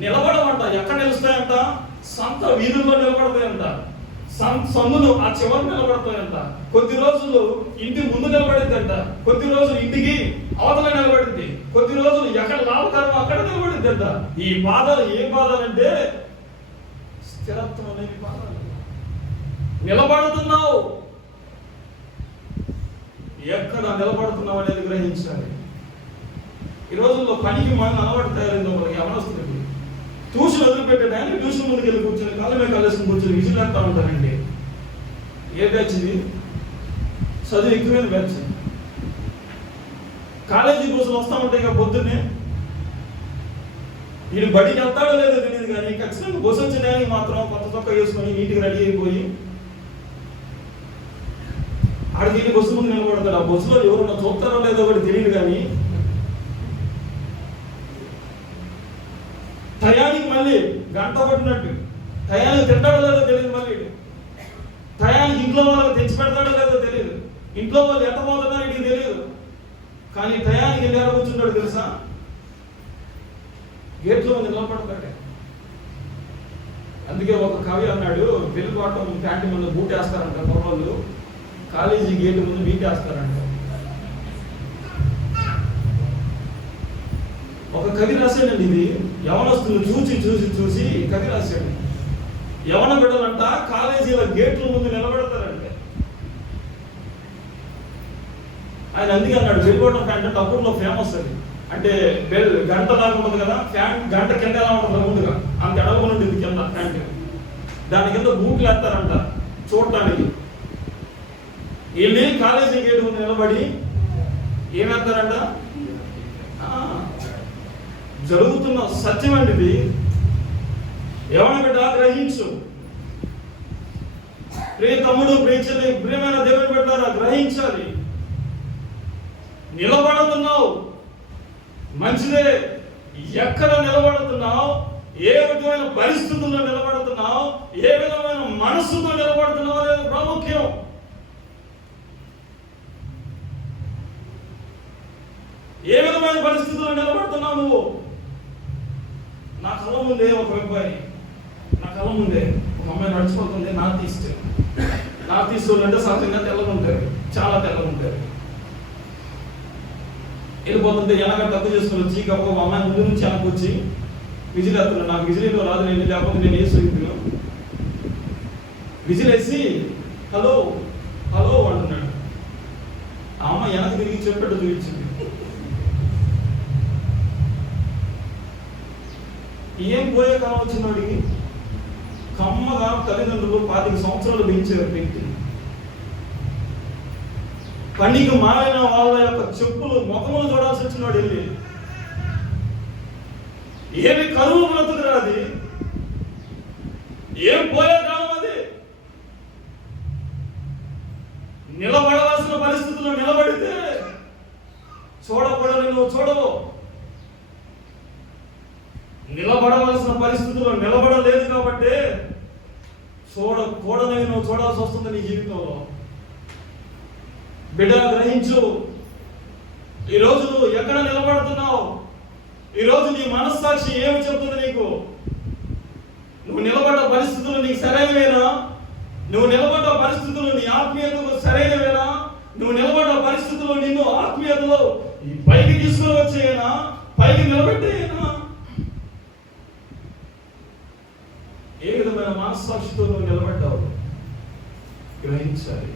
నిలబడమంట. ఎక్కడ నిలుస్తాయంట? సంత వీధుల్లో నిలబడతాయంట, సందులు ఆ చివరి నిలబడతాయంట. కొద్ది రోజులు ఇంటి ముందు నిలబడిద్దంట, కొద్ది రోజులు ఇంటికి అవతల నిలబడింది, కొద్ది రోజులు ఎక్కడ లాభకరం అక్కడ నిలబడిద్దంట. ఈ పాదాలు ఏ పాదాలంటే స్థిరత్వం లేని పాదాలు. నిలబడుతున్నావు, ఎక్కడ నిలబడుతున్నావు అనేది గ్రహించాలి. ఈ రోజుల్లో పనికి మనం అలవాటు తయారైంది. ఒకరికి ఎవరొస్తుంది ట్యూషన్ వదిలిపెట్టే టైంకి ట్యూషన్ ముందుకు వెళ్ళి కూర్చొని కళ్ళ మీద కళ్ళేసుకుని కూర్చొని విజిలేస్తా ఉంటారండి. ఏ బ్యాచ్ ఇది? చదువు ఎక్కువైన బ్యాచ్. కాలేజీ బస్సులు వస్తూ ఉంటాయి ఇక పొద్దున్నే. వీడు బడికి వెళ్తాడో లేదో తెలియదు కానీ ఖచ్చితంగా బస్సు వచ్చినాయని మాత్రం కొత్త తొక్క వేసుకొని నీట్గా రెడీ అయిపోయి ఆడికి వెళ్ళి బస్సు ముందు నిలబడతాడు. ఆ బస్సులో ఎవరున్నా చూస్తారో లేదో ఒకటి తెలియదు కానీ టయానికి మళ్ళీ గంట పట్టినట్టు టయానికి తింటాడో లేదో తెలియదు, మళ్ళీ టయానికి ఇంట్లో వాళ్ళకి తెచ్చి పెడతాడో లేదో తెలియదు, ఇంట్లో వాళ్ళు ఎంత పోతున్నారో ఇది తెలియదు. కానీ టయానికి వెళ్ళి ఎక్కడ కూర్చుంటాడు తెలుసా? గేట్లో నిలబడతాడు. అందుకే ఒక కవి అన్నాడు, బెల్ బాటం ప్యాంటు ముందు బూట్ వేస్తారంట కుర్రోళ్ళు, కాలేజీ గేట్ ముందు బీట్ వేస్తారంట. ఒక కవి రాశాడండి, ఇది యవనస్తులు చూసి చూసి చూసి కవి రాశాడు. యవన బిడ్డలంట కాలేజీల గేట్ల ముందు నిలబెడతారంటే ఆయన. అందుకే అన్నాడు బెల్ బాటం ప్యాంట్ అంటే అప్పట్లో ఫేమస్ అది. అంటే బెల్ గంట లాగా ఉంటుంది కదా, ఫ్యాన్ గంట కింద ఎలా ఉంటుంది రౌండ్గా, అంత ఎడవని ఉంటుంది కింద ప్యాంట్. దాని కింద బూట్లు వేస్తారంట చూడటానికి. వీళ్ళు కాలేజీ గేట్ ముందు నిలబడి ఏమేస్తారంట? జరుగుతున్న సత్యం అండి ఇది. ఎవరి బిడ్డ గ్రహించు. ప్రియ తమ్ముడు, ప్రియ చెల్లి, ప్రియమైన దేవుని బిడ్డలారా గ్రహించాలి. నిలబడుతున్నావు మంచిదే, ఎక్కడ నిలబడుతున్నావు, ఏ విధమైన పరిస్థితుల్లో నిలబడుతున్నావు, ఏ విధమైన మనస్సుతో నిలబడుతున్నావు అనేది ప్రాముఖ్యం. ఏ విధమైన పరిస్థితుల్లో నిలబడుతున్నావు నువ్వు? నా కళ్ళ ముందే ఒక అబ్బాయి, నా కళ్ళ ముందే ఒక అమ్మాయి నడిచిపోతుంది. నార్త్ ఈస్ట్ అంటే సహజంగా తెల్లగా ఉంటారు, చాలా తెల్లగా ఉంటారు. వెళ్ళిపోతుంటే వెనక తప్పు చేసుకుని వచ్చి గొప్ప అమ్మాయి ముందు నుంచి వెనక్కి వచ్చి విజిల్ వేస్తున్నాడు. నాకు విజిల్ రాదు, నేను లేకపోతే నేను వేసి విజిల్ వేసి హలో హలో అంటున్నాడు. ఆ అమ్మాయి వెనక తిరిగి చెప్పేట్టు చూపించింది. ఏం పోయే కాలం వచ్చింది వాడికి? కమ్మగా తల్లిదండ్రులు 25 సంవత్సరాలు పెంచారు పెంచి పనికి మారిన వాళ్ళ యొక్క చెప్పులు ముఖములు చూడాల్సి వచ్చినాడు. వెళ్ళి ఏమి కరువు బ్రతుకురా అది? ఏం పోయే కాలం అది? నిలబడవలసిన పరిస్థితుల్లో నిలబడితే చూడకూడని నువ్వు చూడవు. నిలబడవలసిన పరిస్థితుల్లో నిలబడలేదు కాబట్టి చూడకూడని నువ్వు చూడాల్సి వస్తుంది నీ జీవితంలో. బిడ్డ గ్రహించు. ఈరోజు నువ్వు ఎక్కడ నిలబడుతున్నావు? ఈరోజు నీ మనస్సాక్షి ఏమి చెప్తుంది నీకు? నువ్వు నిలబడ్డ పరిస్థితులు నీకు సరైనవేనా? నువ్వు నిలబడ్డ పరిస్థితులు నీ ఆత్మీయతకు సరైనవేనా? నువ్వు నిలబడ్డ పరిస్థితుల్లో నిన్ను ఆత్మీయతలో పైకి తీసుకుని వచ్చేనా, పైకి నిలబెట్టేనా? ఏ విధమైన మనస్సాక్షితో నువ్వు నిలబడ్డావు గ్రహించాలి.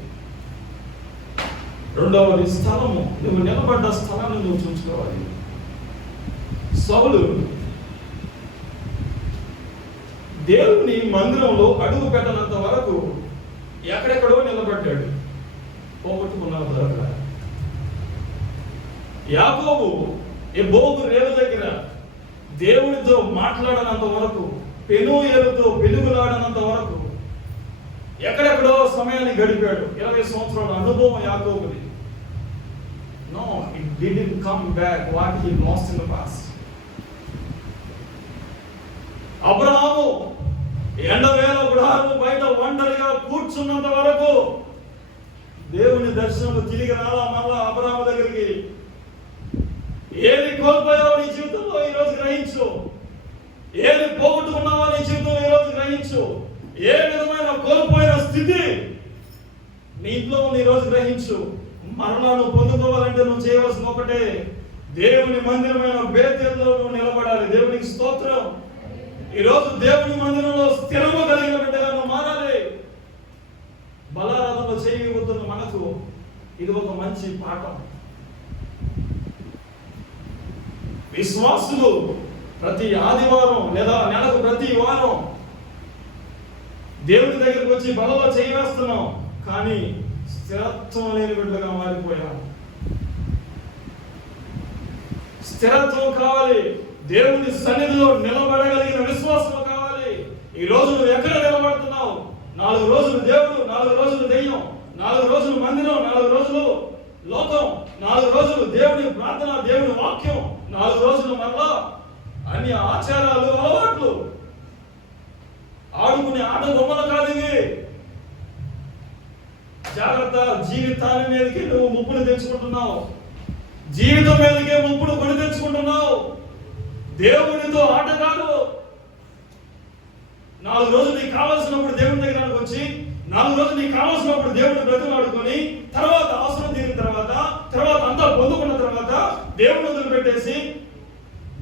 రెండవది స్థలము. నువ్వు నిలబడ్డ స్థలాన్ని నువ్వు చూసుకోవాలి. సౌలు దేవుని మందిరంలో అడుగు పెట్టనంత వరకు ఎక్కడెక్కడో నిలబడ్డాడు, పోగొట్టుకున్నావు దొరక. యాకోబు ఎబ్బోగు రేవు దగ్గర దేవుడితో మాట్లాడనంత వరకు, పెనూయేలుతో వెలుగులాడనంత వరకు ఎక్కడెక్కడో సమయాన్ని గడిపాడు. 20 సంవత్సరాల అనుభవం యాకోబుది. No, it didn't come back what he lost in the past. Abraham ఎండవేళ గుడారము బయట ఒంటరిగా కూర్చున్నంత వరకు దేవుని దర్శనం తిరిగి రాలా మళ్ళా అబ్రహాము దగ్గరికి. ఏది కోల్పోయావు నీ జీవితంలో ఈరోజు గ్రహించు. ఏది పోగొట్టుకున్నావో నీ జీవితంలో ఈరోజు గ్రహించు. ఏ విధమైన కోల్పోయిన స్థితి నీ ఇంట్లో ఉన్న ఈరోజు గ్రహించు. మరలా నువ్వు పొందుకోవాలంటే నువ్వు చేయవలసిన ఒకటే, దేవుని మందిరమైన బేతేల్లో నువ్వు నిలబడాలి. దేవునికి స్తోత్రం. ఈరోజు దేవుని మందిరంలో స్థిరము కలిగిన బిడ్డగా నువ్వు మారాలి. బలారాధనలో చేయబోతున్న మనకు ఇది ఒక మంచి పాఠం. విశ్వాసులు ప్రతి ఆదివారం లేదా నెలకు ప్రతి వారం దేవుని దగ్గరికి వచ్చి బలలో చేయవేస్తున్నాం. కానీ స్థిరత్వం లేని బిడ్డలుగా మారిపోయాం. స్థిరత్వం కావాలి. దేవుని సన్నిధిలో నిలబడగలిగిన విశ్వాసం కావాలి. ఈ రోజు నువ్వు ఎక్కడ నిలబడుతున్నావు? 4 రోజులు దేవుడు, 4 రోజులు దెయ్యం, 4 రోజులు మందిరం, 4 రోజులు లోకం, 4 రోజులు దేవుని ప్రార్థన, దేవుని వాక్యం, 4 రోజులు మరలా అన్ని ఆచారాలు, అలవాట్లు. ఆడుకునే ఆట బొమ్మలు కాదు ఇవి. జాగ్రత్త. జీవితాల మీదకి నువ్వు ముప్పును తెచ్చుకుంటున్నావు. జీవితం మీదకే ముప్పును కొని తెచ్చుకుంటున్నావు. దేవునితో ఆట కాదు. 4 రోజులు నీకు కావాల్సినప్పుడు దేవుని దగ్గరకు వచ్చి, 4 రోజులు నీకు కావాల్సినప్పుడు దేవుని బ్రతిమాడుకొని, తర్వాత అవసరం తీరిన తర్వాత అంతా పొందుకున్న తర్వాత దేవుని వదిలిపెట్టేసి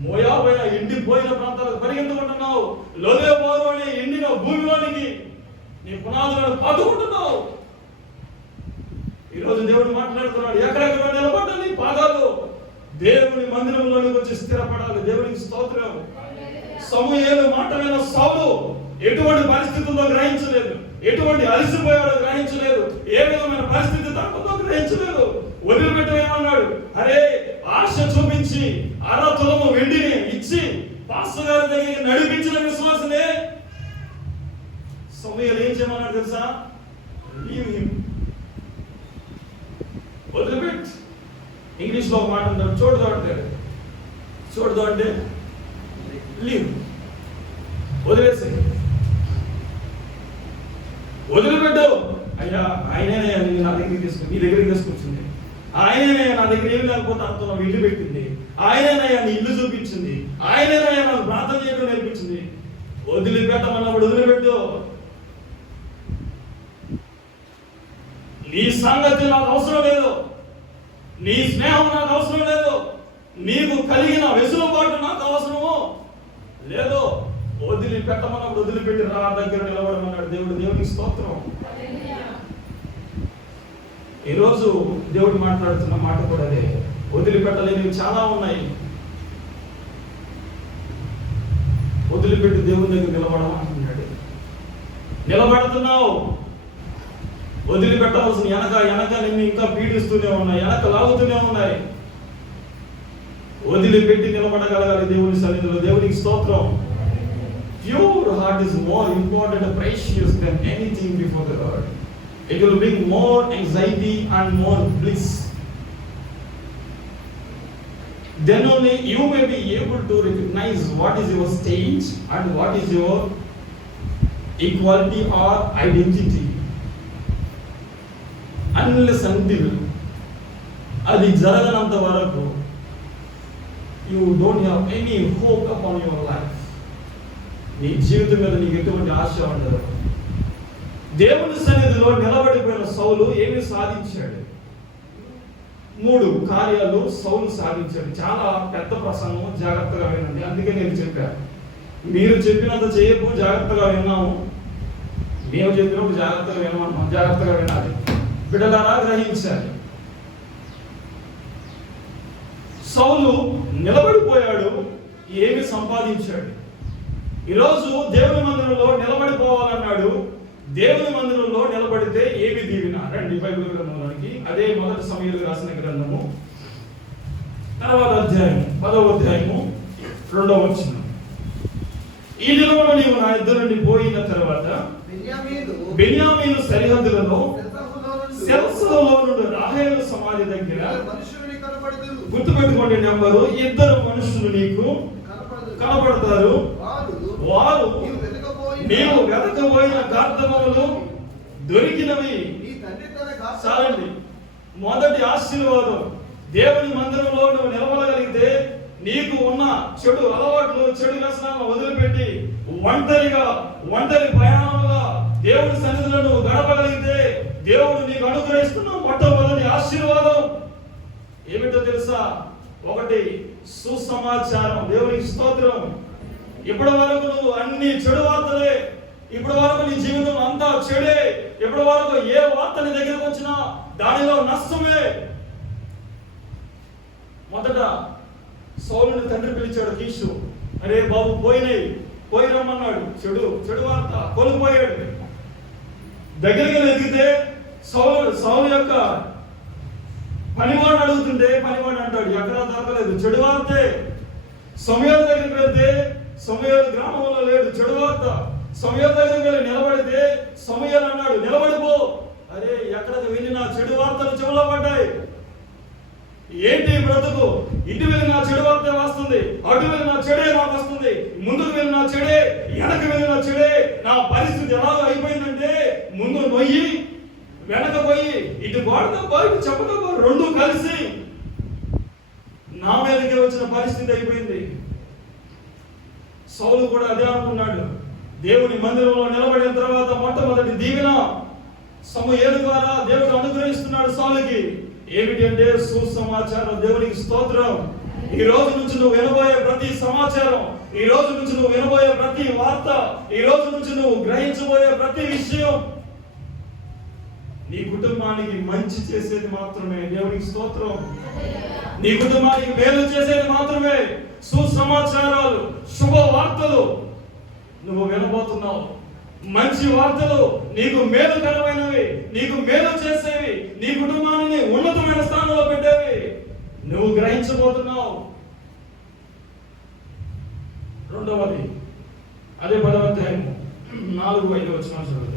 మోయాబైన ఎండిపోయిన ప్రాంతాలకు పరిగెత్తుకుంటున్నావు. లోదేబారు అనే ఎండిన భూమిలోనికి నీ పునాదులను పాతుకుంటున్నావు. ఈరోజు దేవుడు మాట్లాడుతున్నాడు, ఎక్కడెక్కడ నిలబడ్డా నీ పాదాలు దేవుని మందిరంలోనికి వచ్చి స్థిరపడాలి. దేవునికి స్తోత్రం. సమూయేలు మాట విన్న సౌలు ఎటువంటి పరిస్థితుల్లో గ్రహించలేదు, ఎటువంటి అలసిపోయాడో గ్రహించలేదు, ఏ విధమైన పరిస్థితి తక్కువతో గ్రహించలేదు. వదిలిపెట్టేమన్నాడు, అరే ఆశ చూపించి 6 తులము వెండిని ఇచ్చి పాస్టర్ గారి దగ్గరికి నడిపించిన విశ్వాసనే సమూయేలు ఏం చేయమన్నాడు తెలుసా? Leave him. వదిలిపెట్. ఇంగ్లీష్ లో ఒక మాట ఉంటాడు, చూడదు అంటే లీవ్. వదిలేసి వదిలిపెట్టు. అయ్యా ఆయనే నా దగ్గరికి తీసుకుని నీ దగ్గరికి తీసుకొచ్చింది, ఆయనే నా దగ్గర ఏమి లేకపోతే అంత ఇల్లు పెట్టింది, ఆయనేనయ్యా నీ ఇల్లు చూపించింది, ఆయనేనయ్యా నాకు ప్రార్థన చేయడం నేర్పించింది. వదిలిపెట్టమన్నప్పుడు వదిలిపెట్టు. నీ సంగతి నాకు అవసరం లేదు, నీ స్నేహం నాకు అవసరం లేదు, నీకు కలిగిన వెసులుబాటు నాకు అవసరము లేదు. వదిలిపెట్టమన్నప్పుడు వదిలిపెట్టి రా దగ్గర నిలబడమన్నాడు దేవుడు. దేవునికి స్తోత్రం. ఈరోజు దేవుడు మాట్లాడుతున్న మాట కూడా అదే. వదిలిపెట్టలేనివి చాలా ఉన్నాయి. వదిలిపెట్టి దేవుని దగ్గర నిలబడమంటున్నాడు. నిలబడుతున్నావు. వదిలిపెట్టవలసిన వెనక నిన్ను ఇంకా పీడిస్తూనే ఉన్నాయి, వెనక లాగుతూనే ఉన్నాయి. వదిలిపెట్టి నిలబడగలగాలి దేవుని సన్నిధిలో. దేవునికి స్తోత్రం. Pure heart is more important and precious than anything before the Lord. It will bring more anxiety and more bliss. Then only you may be able to recognize what is your stage and what is your equality or identity. Unless until అది జరగనంత వరకు you don't have any hope upon your life. నీ జీవితం మీద నీకు ఎటువంటి ఆశ ఉండదు. దేవుని సన్నిధిలో నిలబడిపోయిన సౌలు ఏమి సాధించాడు? 3 కార్యాలు సౌలు సాధించాడు. చాలా పెద్ద ప్రసంగం, జాగ్రత్తగా వినండి. అందుకే నేను చెప్పాను, మీరు చెప్పినంత చేయకు, జాగ్రత్తగా విన్నాము. మేము చెప్పినప్పుడు జాగ్రత్తగా వినమన్నాం, జాగ్రత్తగా వినాలి. బిడ్డలారా గ్రహించాలి. సౌలు నిలబడిపోయాడు, ఏమి సంపాదించాడు? ఈరోజు దేవుని మందిరంలో నిలబడిపోవాలన్నాడు. దేవుని మందిరంలో నిలబడితే ఏమి దీవెన? రండి బైబిల్ గ్రంథంలోనికి. అదే 1 సమూయేలు రాసిన గ్రంథము 10వ అధ్యాయం 10వ అధ్యాయము 2వ వచనం. ఈ దినమున నీవు నా ఎదురు నుండి పోయిన తర్వాత బెన్యామీను సరిహద్దులలో సెల్సలో నుండి రాహేలు సమాధి దగ్గర గుర్తుపెట్టుకోండి, నెంబరు 2 మనుషులు నీకు కనబడతారు. వారు నీవు వెతకపోయిన గార్ధములు దొరికినవి. చాలండి. మొదటి ఆశీర్వాదం, దేవుని మందిరంలో నువ్వు నిలబడగలిగితే నీకు ఉన్న చెడు అలవాట్లు, చెడు వ్యసనాలను వదిలిపెట్టి ఒంటరి ప్రయాణంగా దేవుని సన్నిధిలో నువ్వు గడపగలిగితే దేవుడు నీకు అనుగ్రహిస్తున్న మొట్టమొదటి ఆశీర్వాదం ఏమిటో తెలుసా? 1 సుసమాచారం. దేవునికి స్తోత్రం. ఇప్పటి వరకు నువ్వు అన్ని చెడు వార్తలే, ఇప్పటి వరకు నీ జీవితం అంతా చెడే, ఇప్పటి వరకు ఏ వార్త నీ దగ్గరకు వచ్చినా దానిలో నష్టమే. మొదట సౌలుని తండ్రి పిలిచాడు కీషు. అరే బాబు పోయి రమ్మన్నాడు. చెడు వార్త, కొనుక్కుపోయాడు. దగ్గరికి ఎదిగితే సౌలు యొక్క పనివాడు అడుగుతుంటే పనివాడు అంటాడు ఎక్కడా దొరకలేదు, చెడు వార్తే. సమూయేలు దగ్గరికి వెళ్తే సమూయేలు గ్రామంలో లేడు, చెడు వార్త. సమూయేలు దగ్గరికి వెళ్ళి నిలబడితే సమూయేలు అన్నాడు నిలబడిపో. అరే ఎక్కడికి వెళ్ళినా చెడు వార్తలు చెవులో పడ్డాయి. ఏంటి బ్రతుకు? ఇటు వెళ్ళి నా చెడు వార్త వస్తుంది, అటు వెళ్ళి నా చెడే నాకు వస్తుంది, ముందుకు వెళ్ళి నా చెడే, వెనక వెళ్ళి నా చెడే. నా పరిస్థితి ఎలాగో అయిపోయిందంటే ముందు నొయ్యి వెనక పోయి ఇటు గోడతో పోయి చెప్పతో పోయి రెండు కలిసి నా మీదకి వచ్చిన పరిస్థితి అయిపోయింది. సౌలు కూడా అదే అనుకున్నాడు. దేవుని మందిరంలో నిలబడిన తర్వాత మొట్టమొదటి దీవెన సమూయేలు ద్వారా దేవుడు అనుగ్రహిస్తున్నాడు సౌలుకి. ఏమిటి అంటే సుసమాచారం. దేవునికి స్తోత్రం. ఈ రోజు నుంచి నువ్వు వినబోయే ప్రతి సమాచారం, ఈ రోజు నుంచి నువ్వు వినబోయే ప్రతి వార్త, ఈ రోజు నుంచి నువ్వు గ్రహించబోయే ప్రతి విషయం నీ కుటుంబానికి మంచి చేసేది మాత్రమే. దేవునికి స్తోత్రం. నీ కుటుంబానికి మేలు చేసేది మాత్రమే. సుసమాచారాలు, శుభ వార్తలు నువ్వు వినబోతున్నావు. మంచి వార్తలు నీకు మేలుకరమైనవి, నీకు మేలు చేసేవి, నీ కుటుంబాన్ని ఉన్నతమైన స్థానంలో పెట్టేవి నువ్వు గ్రహించబోతున్నావు. రెండవది అదే 10వ అధ్యాయం 4-5 వచనాలు చదువుతారు.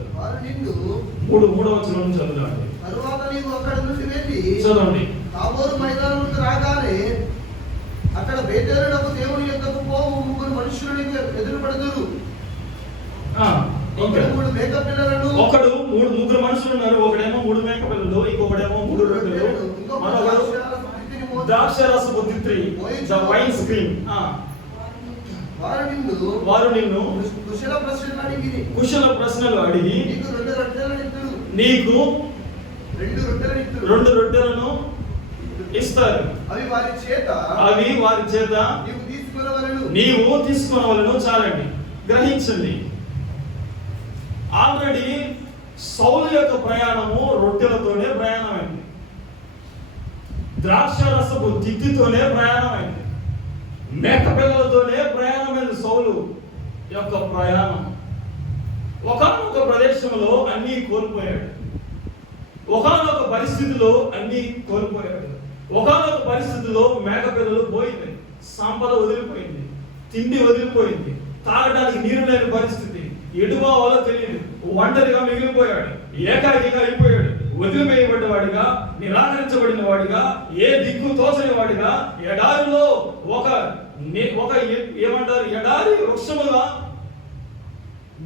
మూడవ వచనం నుంచి చదవండి. తరువాత నీవు అక్కడి నుండి వెళ్ళి చదవండి. తాబోరు మైదానంకు రాగానే అక్కడ బేతేలునకు దేవుని యొద్దకు పోవు 3 మనుషులు ఎదురుపడుదురు. ఒకడు 3 మనుషులు ఉన్నారు. ఒకడేమో 3 మేక పిల్లలు, ఇంకొకడేమో 3 రొట్టెలు, మరొకడు ద్రాక్షరసపు తిత్తి, ద వైన్ స్క్రీన్. వారు నిన్ను కుశల ప్రశ్నలు అడిగి నీకు 2 రొట్టెలను ఇస్తారు. అవి వారి చేత నీవు తీసుకునవలెను. చాలండి, గ్రహించండి. ఆల్రెడీ సౌలు యొక్క ప్రయాణము రొట్టెలతోనే ప్రయాణమైంది, ద్రాక్షరసపు తిత్తితోనే ప్రయాణమైంది, మేక పిల్లలతోనే ప్రయాణమైంది. సౌలు యొక్క ప్రయాణం ఒకానొక ప్రదేశంలో అన్నీ కోల్పోయాడు, ఒకానొక పరిస్థితిలో అన్నీ కోల్పోయాడు. ఒకానొక పరిస్థితిలో మేక పిల్లలు పోయింది, సంపద వదిలిపోయింది, తిండి వదిలిపోయింది, తాగడానికి నీరు లేని పరిస్థితి, ఎటుపోవాలో తెలియదు, ఒంటరిగా మిగిలిపోయాడు, ఏకాకిగా అయిపోయాడు, వదిలివేయబడ్డవాడిగా, నిరాకరించబడిన వాడిగా, ఏ దిక్కు తోచని వాడిగా, ఎడారిలో ఒక ఏమంటారు ఎడారి వృక్షముగా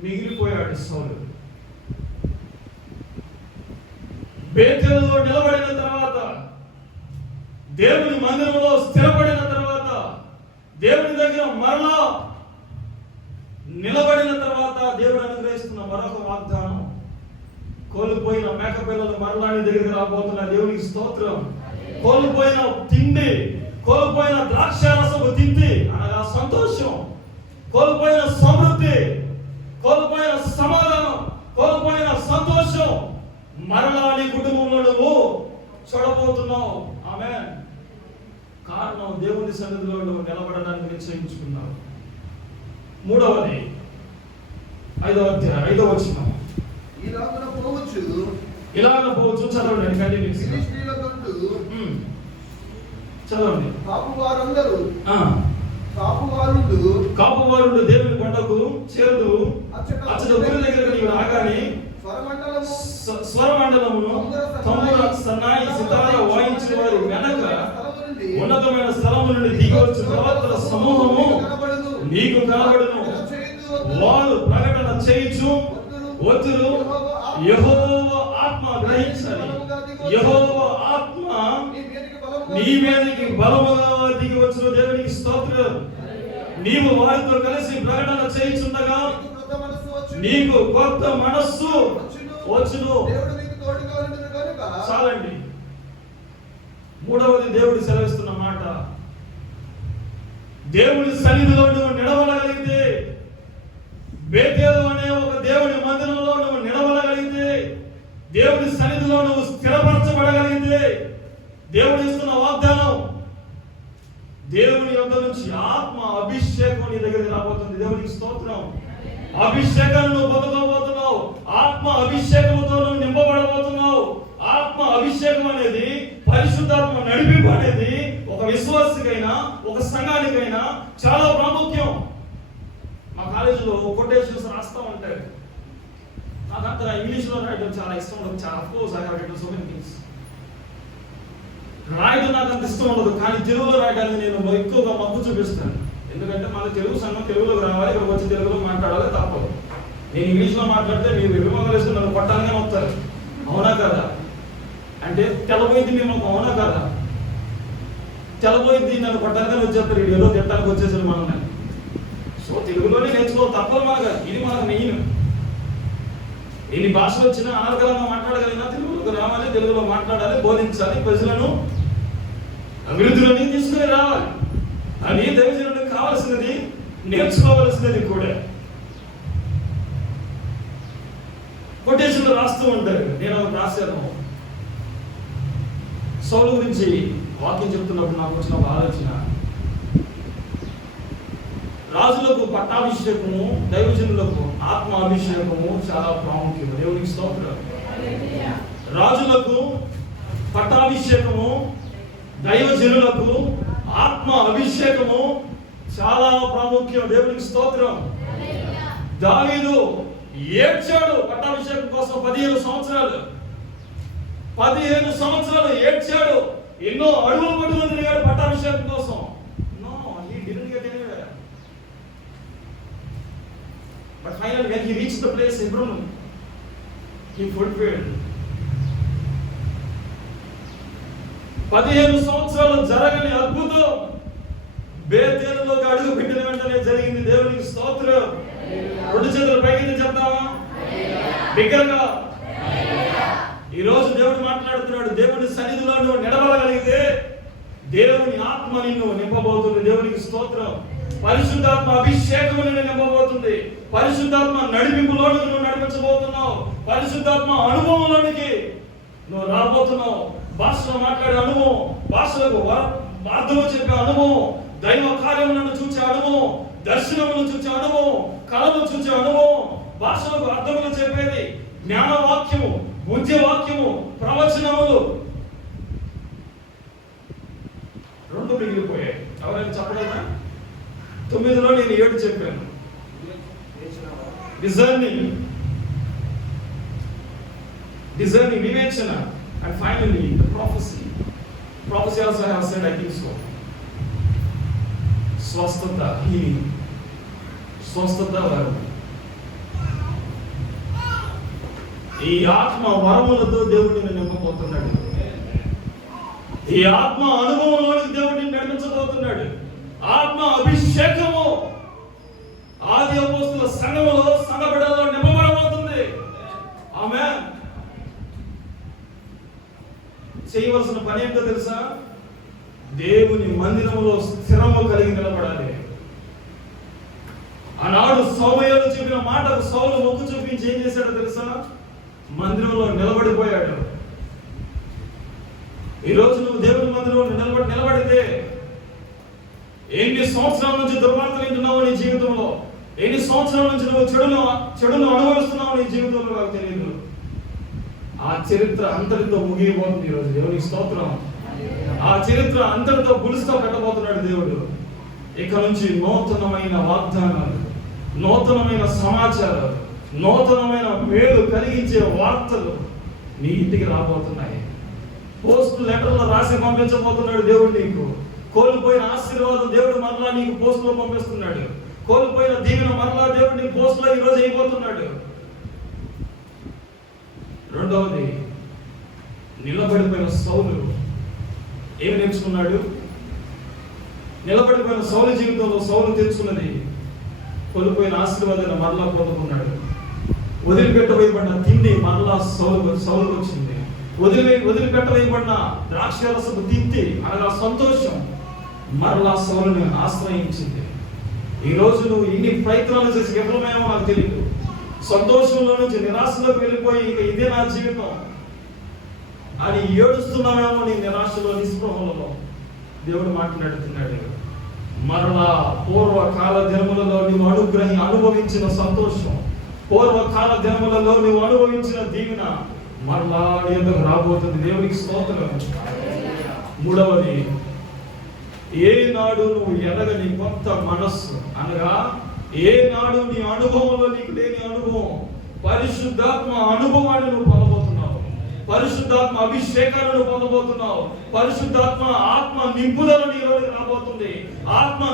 మిగిలిపోయాడు సౌలు. బేతేలులో నిలబడిన తర్వాత, దేవుని మందిరంలో స్థిరపడిన తర్వాత, దేవుని దగ్గర మరలా నిలబడిన తర్వాత దేవుడు అనుగ్రహిస్తున్న మరొక వాగ్దానం, కోల్పోయిన మేక పిల్లలు మరలాని దగ్గరికి రాబోతున్న. దేవునికి స్తోత్రం. కోల్పోయిన తిండి, కోల్పోయిన ద్రాక్షారసపు తిండి అనగా సంతోషం, కోల్పోయిన సమృద్ధి, కోల్పోయిన సమాధానం, కోల్పోయిన సంతోషం మరలా నీ కుటుంబంలో నువ్వు చూడబోతున్నావు. ఆమేన్. కారణం దేవుని సన్నిధిలో నువ్వు నిలబడడానికి నిశ్చయించుకున్నావు. మూడవది 5వ అధ్యాయం 5వ వచనం. ఇలాగ పోవచ్చు. చదవండి, కంటిన్యూస్ చదవండి. కాపువారుండు దేవుని కొండకు చేరుదు, అచ్చట ఊరి దగ్గర నీవు రాగానే స్వరమండలమును తంబుర సన్నాయి సితార వాయించిన వారి వెనక ఉన్నతమైన స్థలము నుండి దిగవచ్చు ప్రవక్తల సమూహము నీకు కనబడును. వారు ప్రకటన చేయుచు వచ్చును. యెహోవా ఆత్మ గ్రహించాలి. యెహోవా ఆత్మ నీ మీదకి బలముగా దిగి వచ్చును. దేవునికి స్తోత్రం. నీవు వారితో కలిసి ప్రకటన చేయుచుండగా నీకు కొత్త మనస్సు వచ్చును. చాలండి. మూడవది దేవుడు సెలవిస్తున్న మాట, దేవుని సన్నిధిలో నువ్వు నిలబడగలిగితే, బేతేలు అనే ఒక దేవుని మందిరంలో నువ్వు నిలబడగలిగితే, దేవుని సన్నిధిలో నువ్వు స్థిరపరచబడగలిగితే, దేవుడు ఇస్తున్న వాగ్దానం, దేవుని యొద్ద నుంచి ఆత్మ అభిషేకం నీ దగ్గరికి రాబోతుంది. దేవునికి స్తోత్రం. అభిషేకాన్ని నువ్వు పొందబోతున్నావు. ఆత్మ అభిషేకంతో నువ్వు నింపబడబోతున్నావు. అభిషేకం అనేది, పరిశుద్ధాత్మ నడిపింపు అనేది ఒక విశ్వాసికైనా ఒక సంఘానికైనా చాలా ప్రాముఖ్యం. మా కాలేజీలో కొటేషన్స్ రాస్తా ఉంటారు. నాకు అంత ఇంగ్లీష్లో రాయడం చాలా ఇష్టం ఉండదు. చాలా of course I have written so many things. రాయడం నాకు అంత ఇష్టం ఉండదు, కానీ తెలుగులో రాయడానికి నేను ఎక్కువగా మగ్గు చూపిస్తాను. ఎందుకంటే మన తెలుగు సంఘం తెలుగులోకి రావాలి, ఇక్కడికి వచ్చి తెలుగులో మాట్లాడాలి, తప్పదు. నేను ఇంగ్లీష్లో మాట్లాడితే మీరు విమోగలేసుకుని నన్ను కొట్టాలనే వస్తారు. అవునా కదా? అంటే తెల్లబోయింది మేము, అవునా కదా? తెల్లబోయింది నన్ను కొట్టాలని వచ్చేస్తారు, ఏదో తిట్టడానికి వచ్చేసారు మనల్ని. సో తెలుగులోనే నేర్చుకోవాలి, తప్పదు మనకు. ఇది మనకు మెయిన్. ఎన్ని భాషలు వచ్చినా అనర్గళంగా మాట్లాడగలిగినా తెలుగులోకి రావాలి, తెలుగులో మాట్లాడాలి, బోధించాలి, ప్రజలను అభివృద్ధిలోకి తీసుకుని రావాలి. అని దైవజనుడికి కావాల్సినది, నేర్చుకోవాల్సినది కూడా. కొటేషన్లు రాస్తూ ఉంటారు. నేను రాశాను. సౌలు గురించి వాక్యం చెప్తున్నప్పుడు నాకు వచ్చిన ఒక ఆలోచన, రాజులకు పట్టాభిషేకము, దైవజనులకు ఆత్మ అభిషేకము చాలా ప్రాముఖ్యం. దేవునికి స్తోత్రం. రాజులకు పట్టాభిషేకము, దైవజనులకు ఆత్మ అభిషేకము చాలా ప్రాముఖ్యం. దేవునికి స్తోత్రం. దావీదు ఏడ్చాడు పట్టాభిషేకం కోసం. 15 సంవత్సరాలు ఏడ్చాడు. ఎన్నో అడుగులు పట్టుకుని తిరిగాడు పట్టాభిషేకం కోసం. No, he didn't get anywhere. But finally when he reached the place in Hebron, he fulfilled. 15 సంవత్సరాలు జరగని అద్భుతం బేతేలులోకి అడుగు పెట్టిన వెంటనే జరిగింది. దేవునికి స్తోత్రం. 2 చేతులు పైకి చెప్తావా బిగ్గరగా? ఈ రోజు దేవుడు మాట్లాడుతున్నాడు. దేవుని సన్నిధిలో నువ్వు నిలబడగలిగితే దేవుని ఆత్మ నిన్ను నింపబోతుంది. దేవునికి స్తోత్రం. పరిశుద్ధాత్మ అభిషేకం నిన్ను నింపబోతుంది. పరిశుద్ధాత్మ నడిపింపులోనికి నువ్వు నడిపించబోతున్నావు. పరిశుద్ధాత్మ అనుభవంలోనికి నువ్వు రాబోతున్నావు. భాషలో మాట్లాడే అనుభవం, భాషలకు అర్థము చెప్పే అనుభవం, దైవ కార్యములను చూసే అనుభవం, దర్శనములను చూసే అనుభవం, కళలు చూసే అనుభవం, భాషలకు అర్థములు చెప్పేది, జ్ఞానవాక్యము, బుద్ధివాక్యము, ప్రవచనములు 2 మిగిలిపోయాయి. ఎవరైనా చెప్పగలరా? 9లో నేను 7 చెప్పాను. discerning, వివేచన, and finally the prophecy also I have said, I think so. స్వస్థత, healing, స్వస్థత వరం. ఈ ఆత్మ వరములతో దేవుడిని నింపబోతున్నాడు. ఈ ఆత్మ అనుభవంలోనికి దేవుడిని నడిపించబోతున్నాడు. ఆత్మ అభిషేకము ఆది అపోస్తుల సంఘములో, సంఘ బిడ్డలలో నింపబడబోతుంది. ఆమేన్. చేయవలసిన పని ఏంటో తెలుసా? దేవుని మందిరంలో స్థిరము కలిగి నిలబడాలి. ఆనాడు సౌమయ్యలు చెప్పిన మాటకు సౌలు మొక్కు చూపించి ఏం చేశాడో తెలుసా? మందిరంలో నిలబడిపోయాడు. ఈరోజు నువ్వు దేవుని మందిరంలో నిలబడితే ఎన్ని సంవత్సరాల నుంచి దుర్వార్తలు వింటున్నావు నీ జీవితంలో, ఎన్ని సంవత్సరాల నుంచి నువ్వు చెడును అనుభవిస్తున్నావు నీ జీవితంలో నాకు తెలియదు. ఆ చరిత్ర అంతటితో ముగియబోతుంది ఈరోజు. దేవునికి స్తోత్రం. ఆ చరిత్ర అంతటితో పులుస్తో పెట్టబోతున్నాడు దేవుడు. ఇక నుంచి నూతనమైన వాగ్దానాలు, నూతనమైన సమాచారాలు, నూతనమైన మేలు కలిగించే వార్తలు నీ ఇంటికి రాబోతున్నాయి. పోస్ట్ లెటర్లో రాసి పంపించబోతున్నాడు దేవుడు. నీకు కోల్పోయిన ఆశీర్వాదం దేవుడు మరలా నీకు పోస్ట్ లో పంపిస్తున్నాడు. కోల్పోయిన దీవెన మరలా దేవుడు నీ పోస్ట్ లో ఈరోజు అయిపోతున్నాడు. రెండవది, నిలబడిపోయిన సౌలు ఏమి నేర్చుకున్నాడు? నిలబడిపోయిన సౌలు జీవితంలో సౌలు తెలుసుకున్నది కోల్పోయిన ఆశీర్వాదాన్ని మరలా పొందుకున్నాడు. వదిలిపెట్టవేయబడిన తిండి మరలా సౌలుకు వచ్చింది. వదిలిపెట్టవేయబడిన ద్రాక్షరసపు తిత్తి అనగా సంతోషం మరలా సౌలుని ఆశ్రయించింది. ఈ రోజు నువ్వు ఇన్ని ప్రయత్నాలు చేసి విఫలమేమో నాకు తెలియదు. సంతోషంలో నుంచి నిరాశలోకి వెళ్ళిపోయి ఇక ఇదే నా జీవితం అని ఏడుస్తున్నామేమో నీ నిరాశలో, నిస్పృహలలో. దేవుడు మాట్లాడుతున్నాడు. మరలా పూర్వకాల దినములలో నువ్వు అనుభవించిన సంతోషం, పూర్వకాల దినములలో నువ్వు అనుభవించిన దీవెన మరలా నీ యొద్దకు రాబోతుంది. దేవునికి స్తోత్రం. మూడవది, ఏనాడు నువ్వు ఎదగని కొత్త మనస్సు, అనగా ఏనాడు నీ అనుభవంలో నీకు లేని అనుభవం, పరిశుద్ధాత్మ అనుభవాన్ని నువ్వు పొందబోతున్నావు, పరిశుద్ధాత్మ అభిషేకాలను పొందబోతున్నావు, పరిశుద్ధాత్మ ఆత్మ నింపుదల నీలోకి రాబోతుంది. ఆత్మ